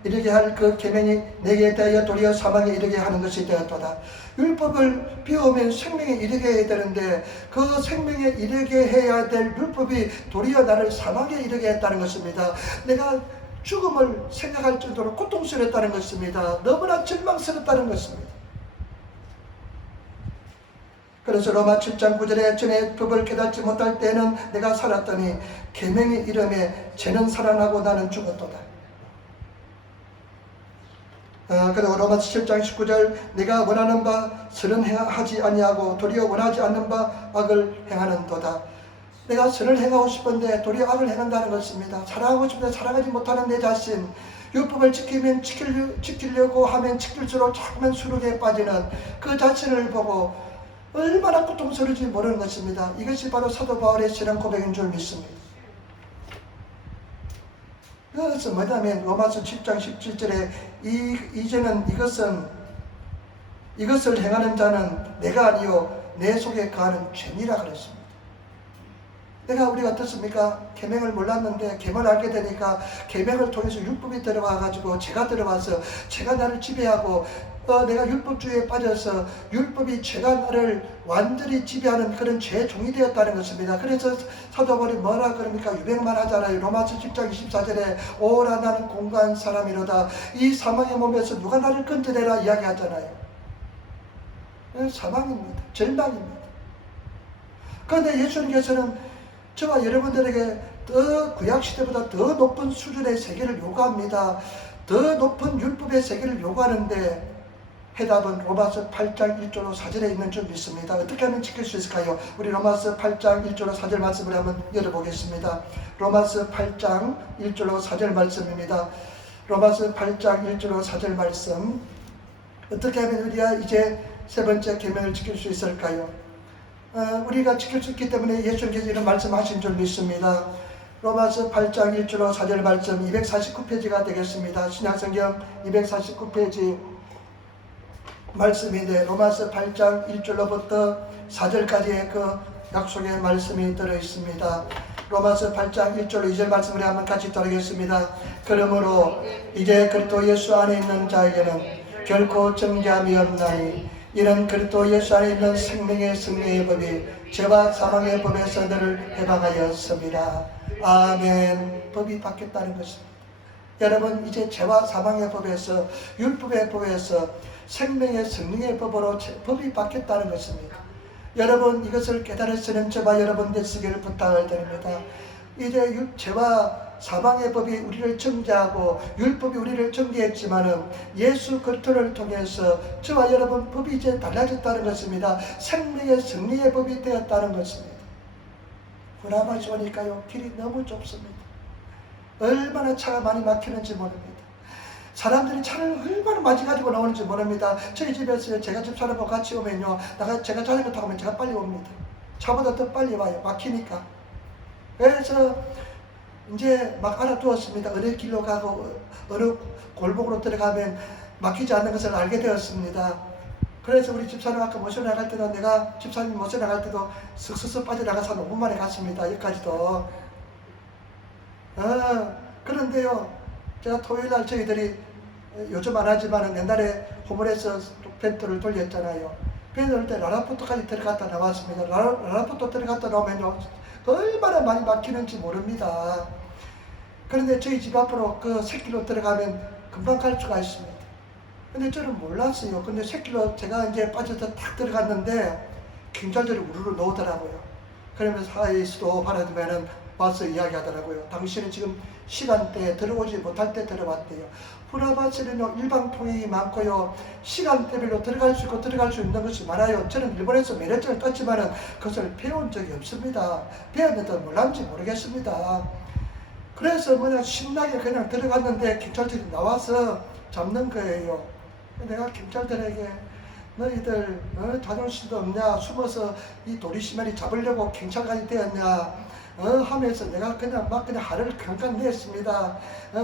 이르게 할 그 계명이 내게 대하여 도리어 사망에 이르게 하는 것이 되었도다. 율법을 배우면 생명에 이르게 해야 되는데 그 생명에 이르게 해야 될 율법이 도리어 나를 사망에 이르게 했다는 것입니다. 내가 죽음을 생각할 정도로 고통스럽다는 것입니다. 너무나 절망스럽다는 것입니다. 그래서 로마 7장 9절에 전에 법을 깨닫지 못할 때는 내가 살았더니 계명의 이름에 죄는 살아나고 나는 죽었도다. 그리고 로마 7장 19절 내가 원하는 바 선은 하지 아니하고 도리어 원하지 않는 바 악을 행하는도다. 내가 선을 행하고 싶은데 도리어 악을 행한다는 것입니다. 사랑하고 싶은데 사랑하지 못하는 내 자신, 율법을 지키면 지키려고 하면 지킬수록 자꾸만 수룩에 빠지는 그 자신을 보고 얼마나 고통스러운지 모르는 것입니다. 이것이 바로 사도 바울의 신앙 고백인 줄 믿습니다. 그래서 뭐냐면 로마서 10장 17절에 이제는 이것을 행하는 자는 내가 아니요 내 속에 거하는 죄니라 그랬습니다. 우리가 어떻습니까? 계명을 몰랐는데 계명을 알게 되니까 계명을 통해서 율법이 들어와가지고 죄가 들어와서 죄가 나를 지배하고 내가 율법주의에 빠져서 율법이 죄가 나를 완전히 지배하는 그런 죄의 종이 되었다는 것입니다. 그래서 사도 바울이 뭐라 그럽니까? 유명만 하잖아요. 로마서 10장 24절에 오라 나는 공고한 사람이로다. 이 사망의 몸에서 누가 나를 건져내라 이야기하잖아요. 사망입니다. 절망입니다. 그런데 예수님께서는 저와 여러분들에게 더 구약시대보다 더 높은 수준의 세계를 요구합니다. 더 높은 율법의 세계를 요구하는데 해답은 로마서 8장 1절로 4절에 있는 줄 믿습니다. 어떻게 하면 지킬 수 있을까요? 우리 로마서 8장 1절로 4절 말씀을 한번 열어보겠습니다. 로마서 8장 1절로 4절 말씀입니다. 로마서 8장 1절로 4절 말씀. 어떻게 하면 우리가 이제 세 번째 계명을 지킬 수 있을까요? 우리가 지킬 수 있기 때문에 예수님께서 이런 말씀하신 줄 믿습니다. 로마서 8장 1절로 4절 말씀 249페이지가 되겠습니다. 신약성경 249페이지 말씀인데 로마서 8장 1절로부터 4절까지의 그 약속의 말씀이 들어있습니다. 로마서 8장 1절 2절 말씀을 한번 같이 따르겠습니다. 그러므로 이제 그리스도 예수 안에 있는 자에게는 결코 정죄함이 없나니 이는 그리스도 예수 안에 있는 생명의 승리의 법이 죄와 사망의 법에서 너를 해방하였습니다. 아멘. 법이 바뀌었다는 것입니다. 여러분 이제 죄와 사망의 법에서 율법의 법에서 생명의 승리의 법으로 법이 바뀌었다는 것입니다. 여러분 이것을 깨달으시는 저와 여러분 되시기를 부탁을 드립니다. 이제 죄와 사망의 법이 우리를 정죄하고 율법이 우리를 정죄했지만은 예수 그리스도를 통해서 저와 여러분 법이 이제 달라졌다는 것입니다. 생명의 승리의 법이 되었다는 것입니다. 브라바시 오니까요 길이 너무 좁습니다. 얼마나 차가 많이 막히는지 모릅니다. 사람들이 차를 얼마나 많이 가지고 나오는지 모릅니다. 저희 집에서 제가 집사람하고 같이 오면요 제가 자전거 타고 오면 제가 빨리 옵니다. 차보다 더 빨리 와요. 막히니까. 그래서 이제 막 알아두었습니다. 어느 길로 가고 어느 골목으로 들어가면 막히지 않는 것을 알게 되었습니다. 그래서 우리 집사람 아까 모셔 나갈 때도 내가 집사님 모셔 나갈 때도 슥슥슥 빠져나가서 5분 만에 갔습니다. 여기까지도. 그런데요 제가 토요일날 저희들이 요즘 안 하지만 옛날에 호물에서 벤트를 돌렸잖아요. 벤트 돌릴 때 라라포트까지 들어갔다 나왔습니다. 라라포트 들어갔다 나오면요 얼마나 많이 막히는지 모릅니다. 그런데 저희 집 앞으로 그 새길로 들어가면 금방 갈 수가 있습니다. 근데 저는 몰랐어요. 근데 새길로 제가 이제 빠져서 탁 들어갔는데 경찰들이 우르르 놓더라고요. 그러면서 하이스도 바라보면은 와서 이야기하더라고요. 당신은 지금 시간대에 들어오지 못할 때 들어왔대요. 브라바스는요 일방 통행이 많고요 시간대별로 들어갈 수 있고 들어갈 수 있는 것이 많아요. 저는 일본에서 몇 년째를 떴지만은 그것을 배운 적이 없습니다. 배웠는데 몰랐는지 모르겠습니다. 그래서 그냥 신나게 그냥 들어갔는데 경찰들이 나와서 잡는 거예요. 내가 경찰들에게 너희들 자존심도 없냐, 숨어서 이 도리시마리 잡으려고 경찰관이 되었냐 하면서 내가 그냥 하루를 경간 냈습니다.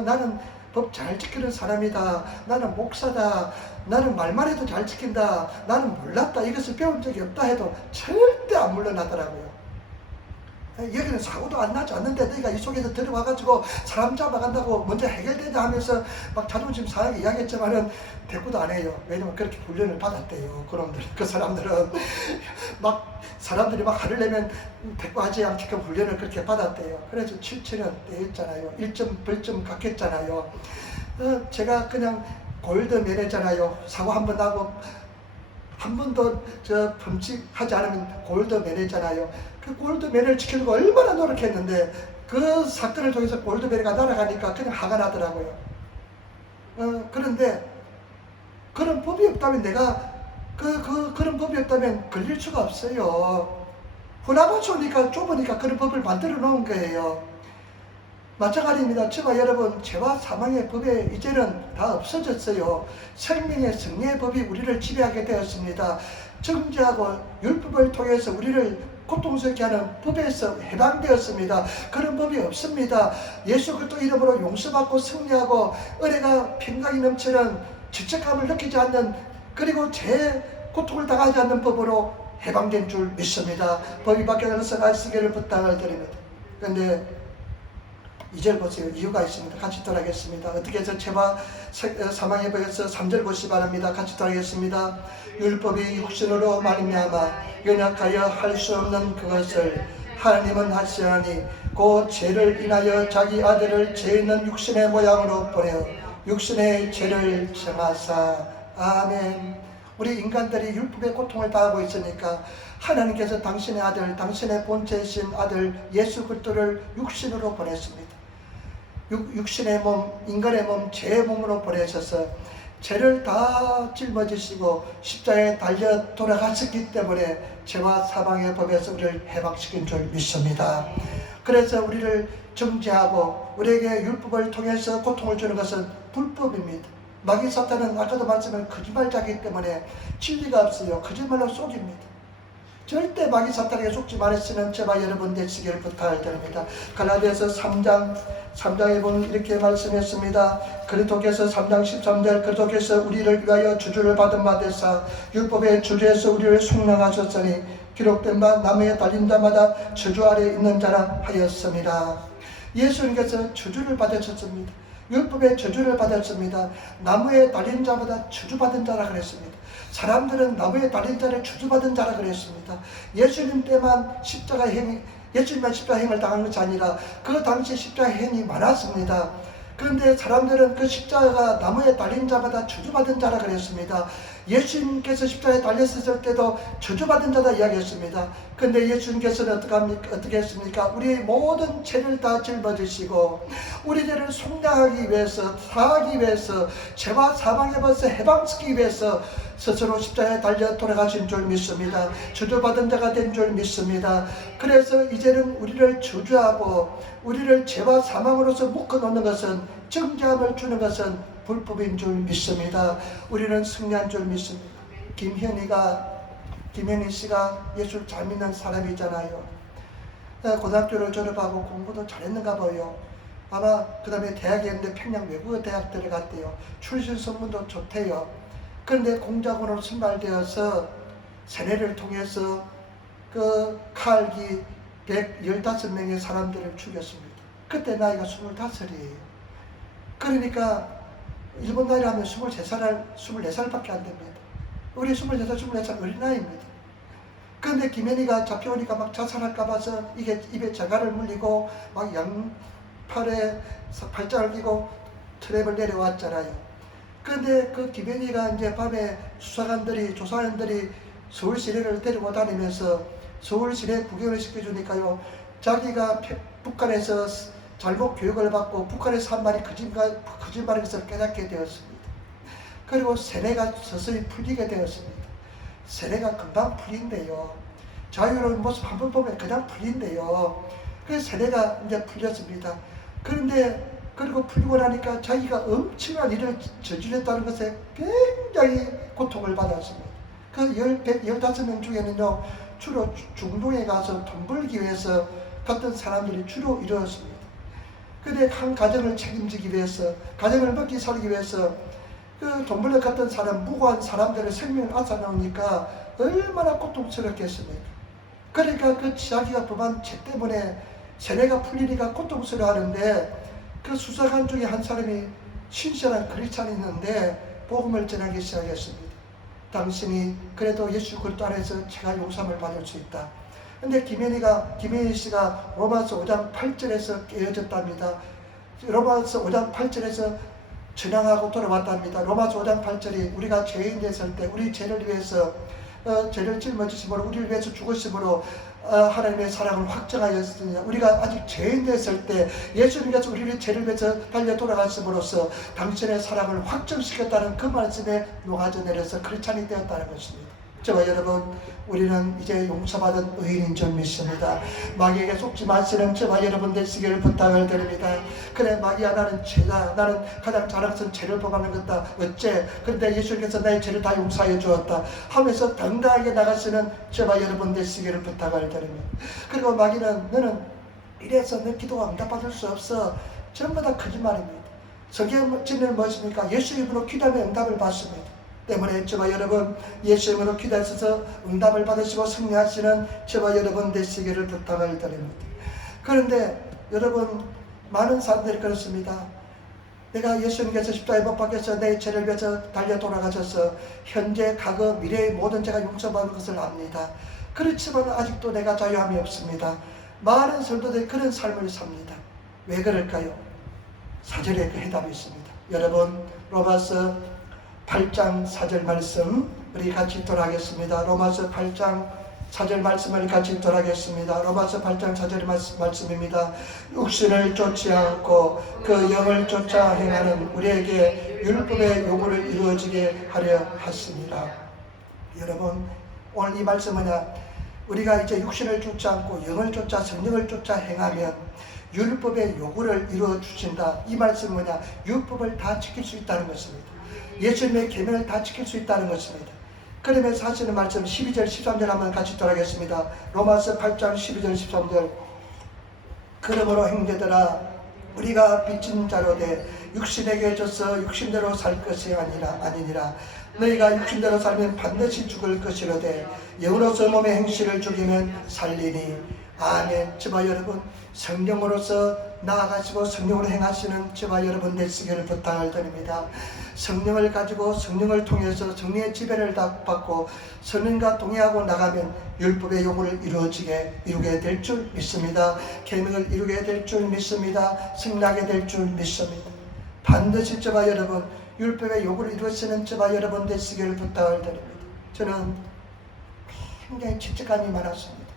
나는 법 잘 지키는 사람이다. 나는 목사다. 나는 말만 해도 잘 지킨다. 나는 몰랐다. 이것을 배운 적이 없다 해도 절대 안 물러나더라고요. 여기는 사고도 안 나지 않는데 너희가 이 속에서 들어와가지고 사람 잡아간다고 먼저 해결되자 하면서 막 자존심 상하게 이야기했지만은 대꾸도 안 해요. 왜냐면 그렇게 훈련을 받았대요. 그놈들, 그 사람들은 막 사람들이 막 화를 내면 대꾸하지 않게끔 훈련을 그렇게 받았대요. 그래서 7천원 떼었잖아요. 1점 벌점 깎였잖아요. 제가 그냥 골드 매니저잖아요. 사고 한번 나고 한 번도 범칙하지 않으면 골드메달이잖아요. 그 골드메달을 지키려고 얼마나 노력했는데 그 사건을 통해서 골드메달이 날아가니까 그냥 화가 나더라고요. 그런데 그런 법이 없다면 내가 그런 법이 없다면 걸릴 수가 없어요. 후나마초니까 좁으니까 그런 법을 만들어 놓은 거예요. 마찬가지입니다. 저와 여러분, 죄와 사망의 법에 이제는 다 없어졌어요. 생명의 승리의 법이 우리를 지배하게 되었습니다. 정죄하고 율법을 통해서 우리를 고통스럽게 하는 법에서 해방되었습니다. 그런 법이 없습니다. 예수 그리스도 이름으로 용서받고 승리하고 은혜가 평강이 넘치는 죄책감을 느끼지 않는, 그리고 죄 고통을 당하지 않는 법으로 해방된 줄 믿습니다. 법이 바뀌어서 말씀을 부탁을 드립니다. 그런데 2절 보세요. 이유가 있습니다. 같이 돌아가겠습니다. 어떻게 해서 죄와 사망의 법에서 3절 보시 바랍니다. 같이 돌아가겠습니다. 율법이 육신으로 말미암아 연약하여 할 수 없는 그것을 하나님은 하시하니 그 죄를 인하여 자기 아들을 죄 있는 육신의 모양으로 보내어 육신의 죄를 정하사. 아멘. 우리 인간들이 율법의 고통을 당하고 있으니까 하나님께서 당신의 아들, 당신의 본체이신 아들 예수 그리스도를 육신으로 보냈습니다. 육신의 몸, 인간의 몸, 죄의 몸으로 보내셔서 죄를 다 짊어지시고 십자가에 달려 돌아가셨기 때문에 죄와 사망의 법에서 우리를 해방시킨 줄 믿습니다. 그래서 우리를 정죄하고 우리에게 율법을 통해서 고통을 주는 것은 불법입니다. 마귀 사탄은 아까도 말씀한 거짓말자이기 때문에 진리가 없어요. 거짓말로 속입니다. 절대 마귀 사탄에게 속지 말으시는 저와 여러분 되시기를 부탁을 드립니다. 갈라디아서 3장에 보면 이렇게 말씀했습니다. 그리스도께서 3장 13절 그리스도께서 우리를 위하여 저주를 받은 바 되사 율법의 저주에서 우리를 속량하셨으니 기록된 바 나무에 달린 자마다 저주 아래 있는 자라 하였습니다. 예수님께서 저주를 받으셨습니다. 율법의 저주를 받았습니다. 나무에 달린 자마다 저주받은 자라 그랬습니다. 사람들은 나무에 달린 자를 저주받은 자라 그랬습니다. 예수님 때만 예수님만 십자가행을 당한 것이 아니라 그 당시 십자가행이 많았습니다. 그런데 사람들은 그 십자가가 나무에 달린 자마다 저주받은 자라 그랬습니다. 예수님께서 십자가에 달렸을 때도 저주받은 자다 이야기했습니다. 그런데 예수님께서는 어떻게 했습니까? 우리의 모든 죄를 다 짊어지시고 우리 죄를 속량하기 위해서, 사하기 위해서, 죄와 사망의 법에서 해방시키기 위해서 스스로 십자가에 달려 돌아가신 줄 믿습니다. 저주받은 자가 된 줄 믿습니다. 그래서 이제는 우리를 저주하고 우리를 죄와 사망으로서 묶어놓는 것은, 정죄함을 주는 것은 불법인 줄 믿습니다. 우리는 승리한 줄 믿습니다. 김현희 씨가 예수를 잘 믿는 사람이잖아요. 고등학교를 졸업하고 공부도 잘했는가 봐요. 아마 그 다음에 대학에 있는데 평양 외국어 대학 들어갔대요. 출신 선문도 좋대요. 그런데 공작원으로 선발되어서 세뇌를 통해서 그 칼기 115명의 사람들을 죽였습니다. 그때 나이가 25이에요. 그러니까 일본 나이로 하면 24살밖에 안 됩니다. 우리 23살, 24살 어린아이입니다. 그런데 김현희가 잡혀오니까 막 자살할까 봐서 이게 입에 재갈을 물리고 막 양팔에 팔짱을 끼고 트랩을 내려왔잖아요. 그런데 그 김현희가 이제 밤에 조사관들이 서울 시내를 데리고 다니면서 서울 시내 구경을 시켜주니까요, 자기가 북한에서 잘못 교육을 받고 북한에서 한 말이 거짓말인 것을 깨닫게 되었습니다. 그리고 세뇌가 서서히 풀리게 되었습니다. 세뇌가 금방 풀린대요. 자유로운 모습 한번 보면 그냥 풀린대요. 그래서 세뇌가 이제 풀렸습니다. 그리고 풀리고 나니까 자기가 엄청난 일을 저질렀다는 것에 굉장히 고통을 받았습니다. 그 15명 중에는요, 주로 중동에 가서 돈 벌기 위해서 갔던 사람들이 주로 이루었습니다. 근데 한 가정을 책임지기 위해서, 가정을 먹기 살기 위해서 그 돈 벌러 갔던 사람, 무고한 사람들의 생명을 앗아놓으니까 얼마나 고통스럽겠습니까? 그러니까 그 자기가 범한 죄 때문에 세뇌가 풀리니까 고통스러워하는데, 그 수사관 중에 한 사람이 신실한 크리스찬이 있는데 복음을 전하기 시작했습니다. 당신이 그래도 예수 그리스도 안에서 죄가 용서함을 받을 수 있다. 근데 김현희 씨가 로마서 5장 8절에서 깨어졌답니다. 로마서 5장 8절에서 전향하고 돌아왔답니다. 로마서 5장 8절이 우리가 죄인 됐을 때 우리 죄를 위해서 죄를 짊어지심으로 우리를 위해서 죽으심으로 하나님의 사랑을 확정하였으니 우리가 아직 죄인 됐을 때 예수님께서 우리를 죄를 위해서 달려 돌아가심으로써 당신의 사랑을 확정시켰다는 그 말씀에 녹아져 내려서 크리스찬이 되었다는 것입니다. 저와 여러분, 우리는 이제 용서받은 의인인 줄 믿습니다. 마귀에게 속지 마시는 저와 여러분 되시기를 부탁을 드립니다. 그래, 마귀야, 나는 죄다. 나는 가장 잘하는 것은 죄를 범하는 것다. 어째? 그런데 예수님께서 나의 죄를 다 용서하여 주었다 하면서 당당하게 나가시는 저와 여러분 되시기를 부탁을 드립니다. 그리고 마귀는 너는 이래서 내 기도가 응답받을 수 없어. 전부 다 거짓말입니다. 성경은 무엇입니까? 예수 이름으로 기도하면 응답을 받습니다. 때문에 저와 여러분 예수 이름으로 기도하셔서 응답을 받으시고 승리하시는 저와 여러분 되시기를 부탁을 드립니다. 그런데 여러분, 많은 사람들이 그렇습니다. 내가 예수님께서 십자가에 못 박혀서 내 죄를 위해서 달려 돌아가셔서 현재, 과거, 미래의 모든 죄가 용서받는 것을 압니다. 그렇지만 아직도 내가 자유함이 없습니다. 많은 성도들이 그런 삶을 삽니다. 왜 그럴까요? 4절에 그 해답이 있습니다. 여러분, 로마서 8장 4절 말씀 우리 같이 읽도록 하겠습니다. 로마서 8장 4절 말씀을 같이 읽도록 하겠습니다. 로마서 8장 4절 말씀입니다. 육신을 쫓지 않고 그 영을 쫓아 행하는 우리에게 율법의 요구를 이루어지게 하려 하십니다. 여러분, 오늘 이 말씀은 우리가 이제 육신을 쫓지 않고 영을 쫓아 성령을 쫓아 행하면 율법의 요구를 이루어 주신다. 이 말씀은 뭐냐? 율법을 다 지킬 수 있다는 것입니다. 예수님의 계명을 다 지킬 수 있다는 것입니다. 그러면서 하시는 말씀 12절 13절 한번 같이 돌아가겠습니다. 로마서 8장 12절 13절 그러므로 형제들아 우리가 빚진 자로 돼 육신에게 져서 육신대로 살 것이 아니니라. 너희가 육신대로 살면 반드시 죽을 것이로되 영으로서 몸의 행실을 죽이면 살리니. 아멘. 저와 여러분, 성령으로서 나아가시고 성령으로 행하시는 저와 여러분 되시기를 부탁을 드립니다. 성령을 가지고 성령을 통해서 성령의 지배를 받고 성령과 동의하고 나가면 율법의 요구를 이루게 될 줄 믿습니다. 계명을 이루게 될 줄 믿습니다. 승리하게 될 줄 믿습니다. 반드시 저와 여러분 율법의 요구를 이루시는 저와 여러분 되시기를 부탁을 드립니다. 저는 굉장히 죄책감이 많았습니다.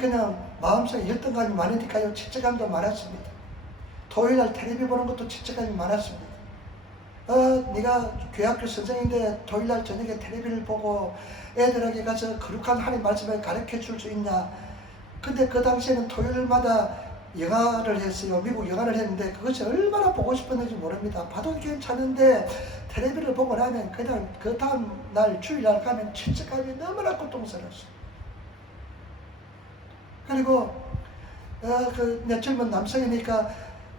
그냥 마음속에 열등감이 많으니까요, 죄책감도 많았습니다. 토요일날 텔레비 보는 것도 죄책감이 많았습니다. 네가 교회학교 선생인데 토요일날 저녁에 텔레비를 보고 애들에게 가서 거룩한 하나님 말씀을 가르쳐 줄 수 있냐. 근데 그 당시에는 토요일마다 영화를 했어요. 미국 영화를 했는데 그것이 얼마나 보고 싶었는지 모릅니다. 봐도 괜찮은데 텔레비를 보고 나면 그냥 그 다음 날 주일날 가면 죄책감이 너무나 고통스러웠어요. 그리고 내 젊은 남성이니까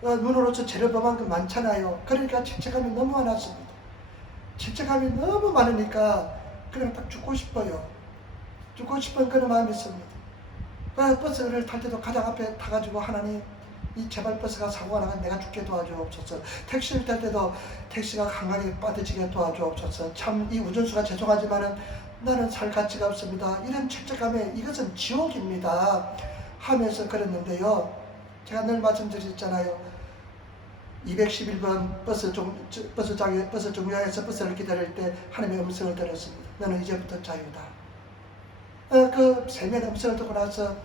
눈으로서 죄를 범한 게 많잖아요. 그러니까 죄책감이 너무 많았습니다. 죄책감이 너무 많으니까 그냥 딱 죽고 싶어요. 죽고 싶은 그런 마음이 있습니다. 버스를 탈 때도 가장 앞에 타가지고 하나님, 이 제발 버스가 사고가 나면 내가 죽게 도와주옵소서. 택시를 탈 때도 택시가 강하게 빠져지게 도와주옵소서. 참 이 운전수가 죄송하지만은 나는 살 가치가 없습니다. 이런 죄책감에 이것은 지옥입니다 하면서 그랬는데요. 제가 늘 말씀드렸잖아요. 211번 버스 정류장에서 버스를 기다릴 때 하나님의 음성을 들었습니다. 너는 이제부터 자유다. 그 세면의 음성을 듣고 나서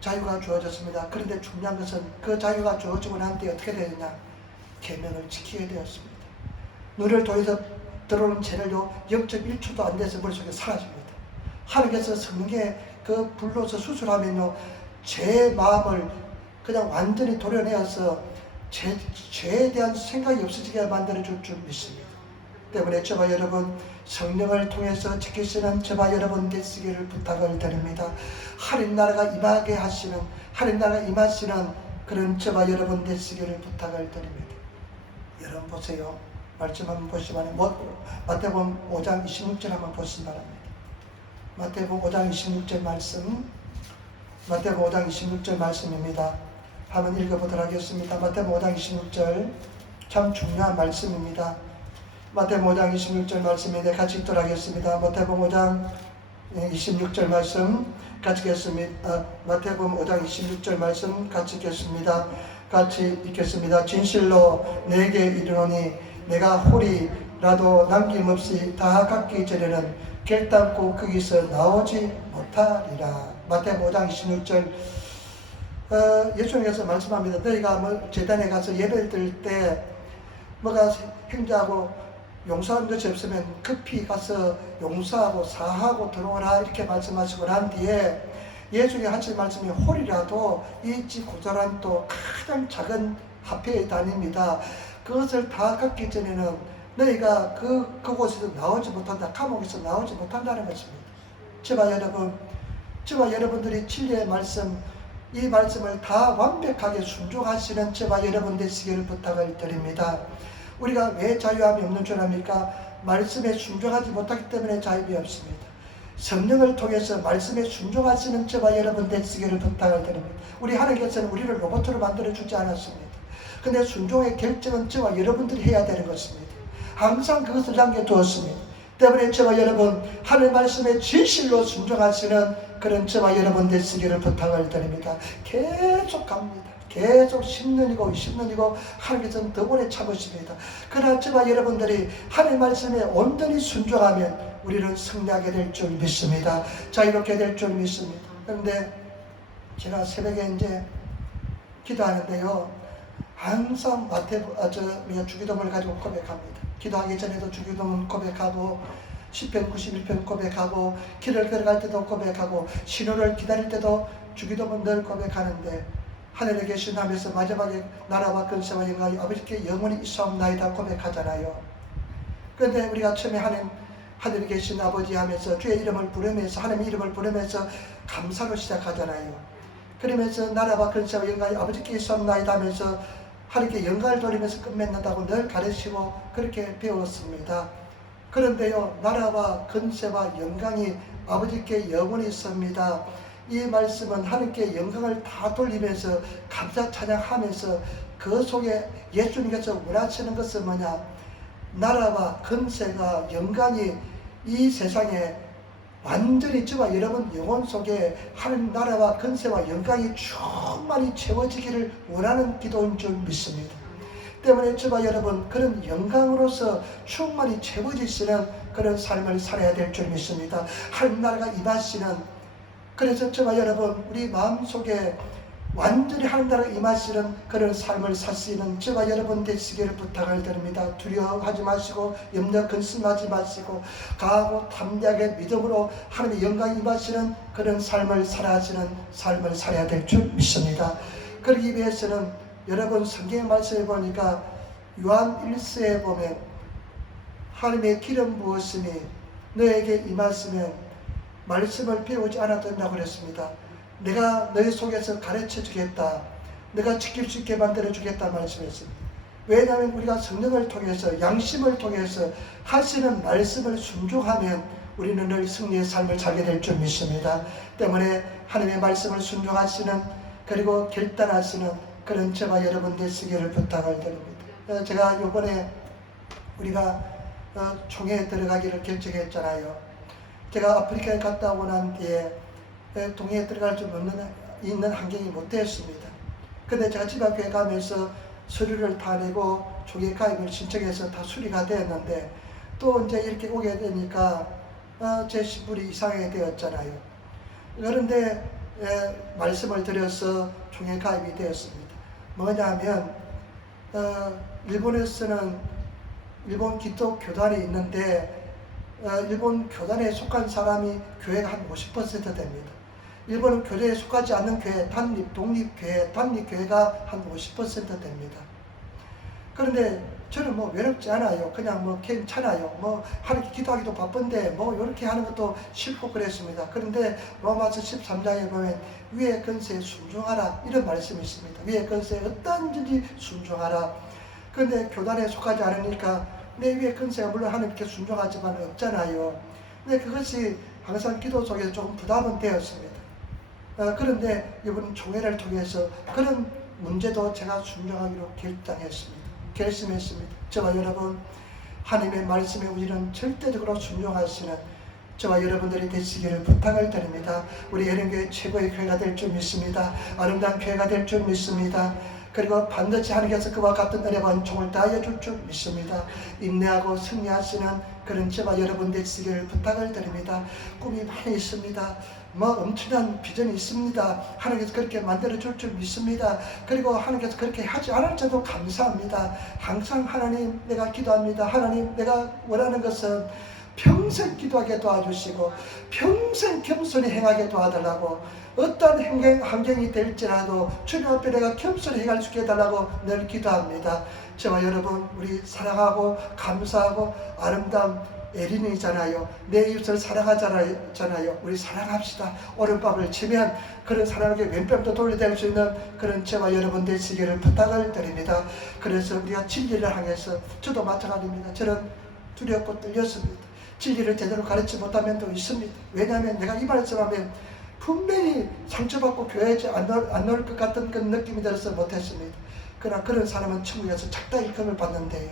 자유가 주어졌습니다. 그런데 중요한 것은 그 자유가 주어지고 난 뒤에 어떻게 되느냐? 계명을 지키게 되었습니다. 눈을 통해서 들어오는 죄를요 0.1초도 안 돼서 머릿속에 사라집니다. 하나님께서 성령의 그 불로서 수술하면요 제 마음을 그냥 완전히 도려내어서 죄에 대한 생각이 없어지게 만들어줄 줄 믿습니다. 때문에 저와 여러분 성령을 통해서 지키시는 저와 여러분 되시기를 부탁을 드립니다. 하나님 나라가 임하게 하시는, 하나님 나라가 임하시는 그런 저와 여러분 되시기를 부탁을 드립니다. 여러분 보세요. 말씀 한번 보시면 마태복음 5장 26절 한번 보시기 바랍니다. 마태복음 5장 26절 말씀, 마태복음 5장 26절 말씀입니다. 한번 읽어보도록 하겠습니다. 마태복음 5장 26절 참 중요한 말씀입니다. 마태복음 5장 26절 말씀인데 같이 읽도록 하겠습니다. 마태복음 5장 26절 말씀 같이 읽겠습니다. 마태복음 5장 26절 말씀 같이 읽겠습니다. 같이 읽겠습니다. 진실로 내게 이르노니 내가 홀이라도 남김없이 다 갚기 전에는 결단코 거기서 나오지 못하리라. 마태복음 5장 26절. 예수님께서 말씀합니다. 너희가 뭐 제단에 가서 예배를 드릴 때 뭐가 행자하고 용서하는 것이 없으면 급히 가서 용서하고 사하고 들어오라 이렇게 말씀하시고 난 뒤에 예수님이 하신 말씀이 홀이라도 이 집 고자란 또 가장 작은 화폐의 단위입니다. 그것을 다 갚기 전에는 너희가 그곳에서 나오지 못한다. 감옥에서 나오지 못한다는 것입니다. 저와 여러분들이 진리의 말씀, 이 말씀을 다 완벽하게 순종하시는 저와 여러분 되시기를 부탁을 드립니다. 우리가 왜 자유함이 없는 줄 압니까? 말씀에 순종하지 못하기 때문에 자유함이 없습니다. 성령을 통해서 말씀에 순종하시는 저와 여러분 되시기를 부탁을 드립니다. 우리 하나님께서는 우리를 로봇으로 만들어주지 않았습니다. 근데 순종의 결정은 저와 여러분들이 해야 되는 것입니다. 항상 그것을 남겨두었습니다. 때문에 저와 여러분 하나님 말씀에 진실로 순종하시는 그런 저와 여러분 되시기를 부탁을 드립니다. 계속 갑니다. 계속 10년이고 20년이고 하나님께서는 더 오래 참으십니다. 그러나 저와 여러분들이 하나님 말씀에 온전히 순종하면 우리는 승리하게 될 줄 믿습니다. 자유롭게 될 줄 믿습니다. 그런데 제가 새벽에 이제 기도하는데요, 항상 주기도문을 가지고 고백합니다. 기도하기 전에도 주기도문 고백하고 시편 91편 고백하고 길을 걸어갈 때도 고백하고 신호를 기다릴 때도 주기도문 늘 고백하는데 하늘에 계신 하면서 마지막에 나라와 근세와 영광이 아버지께 영원히 있사옵나이다 고백하잖아요. 그런데 우리가 처음에 하늘에 계신 아버지 하면서 주의 이름을 부르면서 하나님의 이름을 부르면서 감사로 시작하잖아요. 그러면서 나라와 근세와 영광이 아버지께 있사옵나이다 하면서 하나님께 영광을 돌리면서 끝맺는다고 늘 가르치고 그렇게 배웠습니다. 그런데요, 나라와 근세와 영광이 아버지께 영원히 있습니다. 이 말씀은 하나님께 영광을 다 돌리면서 감사 찬양하면서 그 속에 예수님께서 원하시는 것은 뭐냐? 나라와 근세가 영광이 이 세상에 완전히 저와 여러분 영혼 속에 하나님 나라와 근세와 영광이 충만히 채워지기를 원하는 기도인 줄 믿습니다. 때문에 저와 여러분 그런 영광으로서 충만히 채워지시는 그런 삶을 살아야 될 줄 믿습니다. 하나님 나라가 임하시는, 그래서 저와 여러분 우리 마음속에 완전히 하나님 나라가 임하시는 그런 삶을 살 수 있는 저와 여러분 되시기를 부탁을 드립니다. 두려워하지 마시고 염려 근심하지 마시고 강하고 담대하게 믿음으로 하나님의 영광이 임하시는 그런 삶을 살아가시는 삶을 살아야 될 줄 믿습니다. 그러기 위해서는 여러분 성경의 말씀에 보니까 요한 1서에 보면 하나님의 기름 부으심이 너에게 임하시면 말씀을 배우지 않아도 된다고 그랬습니다. 내가 너희 속에서 가르쳐 주겠다. 내가 지킬 수 있게 만들어 주겠다 말씀했습니다. 왜냐하면 우리가 성령을 통해서 양심을 통해서 하시는 말씀을 순종하면 우리는 늘 승리의 삶을 살게 될 줄 믿습니다. 때문에 하나님의 말씀을 순종하시는 그리고 결단하시는 그런 저와 여러분 되시기를 부탁을 드립니다. 제가 이번에 우리가 총회에 들어가기를 결정했잖아요. 제가 아프리카에 갔다 오고 난 뒤에 동해에 들어갈 수 있는 환경이 못 되었습니다. 근데 제가 지방교회 가면서 서류를 다 내고 총회 가입을 신청해서 다 수리가 되었는데 또 이제 이렇게 오게 되니까 제 신분이 이상하게 되었잖아요. 그런데 말씀을 드려서 총회 가입이 되었습니다. 뭐냐면 일본에서는 일본 기독 교단이 있는데 일본 교단에 속한 사람이 교회가 한 50% 됩니다. 일본은 교회에 속하지 않는 교회, 독립교회, 단립교회가 한 50% 됩니다. 그런데 저는 뭐 외롭지 않아요. 그냥 뭐 괜찮아요. 하나님께 기도하기도 바쁜데 이렇게 하는 것도 싫고 그랬습니다. 그런데 로마서 13장에 보면 위의 권세에 순종하라 이런 말씀이 있습니다. 위의 권세에 어떤지 순종하라. 그런데 교단에 속하지 않으니까 내 위의 권세가 물론 하나님께 순종하지만 없잖아요. 근데 그것이 항상 기도 속에서 조금 부담은 되었습니다. 그런데 이번 총회를 통해서 그런 문제도 제가 순종하기로 결심했습니다. 저와 여러분 하나님의 말씀에 우리는 절대적으로 순종하시는 저와 여러분들이 되시기를 부탁을 드립니다. 우리 예령교회 최고의 교회가 될 줄 믿습니다. 아름다운 교회가 될 줄 믿습니다. 그리고 반드시 하나님께서 그와 같은 은혜와 총을 다하여 줄 줄 믿습니다. 인내하고 승리하시는 그런 저와 여러분 되시기를 부탁을 드립니다. 꿈이 많이 있습니다. 엄청난 비전이 있습니다. 하나님께서 그렇게 만들어 줄 줄 믿습니다. 그리고 하나님께서 그렇게 하지 않을지도 감사합니다. 항상 하나님 내가 기도합니다. 하나님 내가 원하는 것은 평생 기도하게 도와주시고 평생 겸손히 행하게 도와달라고, 어떤 환경이 될지라도 주님 앞에 내가 겸손히 행할 수 있게 해달라고 늘 기도합니다. 저와 여러분 우리 사랑하고 감사하고 아름다운 에린이잖아요. 내 이웃을 사랑하잖아요. 우리 사랑합시다. 오른밥을 치면 그런 사랑에게 왼뺨도 돌려댈 수 있는 그런 저와 여러분 되시기를 부탁을 드립니다. 그래서 우리가 진리를 향해서, 저도 마찬가지입니다. 저는 두렵고 떨렸습니다. 진리를 제대로 가르치지 못한 면도 있습니다. 왜냐하면 내가 이 말씀하면 분명히 상처받고 교회에 안 나올 것 같은 그런 느낌이 들어서 못했습니다. 그러나 그런 사람은 천국에서 작다이 금을 받는데요.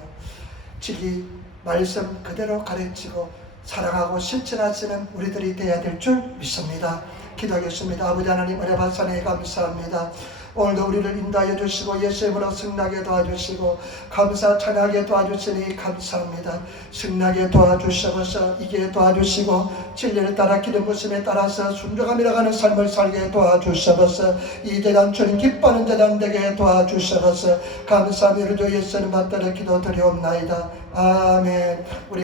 진리 말씀 그대로 가르치고 사랑하고 실천하시는 우리들이 되어야 될 줄 믿습니다. 기도하겠습니다. 아버지 하나님 은혜 받사네 감사합니다. 오늘도 우리를 인도하여 주시고 예수의 이름으로 승리하게 도와주시고 감사 찬양하게 도와주시니 감사합니다. 승리하게 도와주셔서 이기게 도와주시고 진리를 따라 기름 부심에 따라서 순종하며 가는 삶을 살게 도와주셔서 이 대단 주님 기뻐하는 대단 되게 도와주셔서 감사합니다. 예수님 받들어 기도드리옵나이다. 아멘. 우리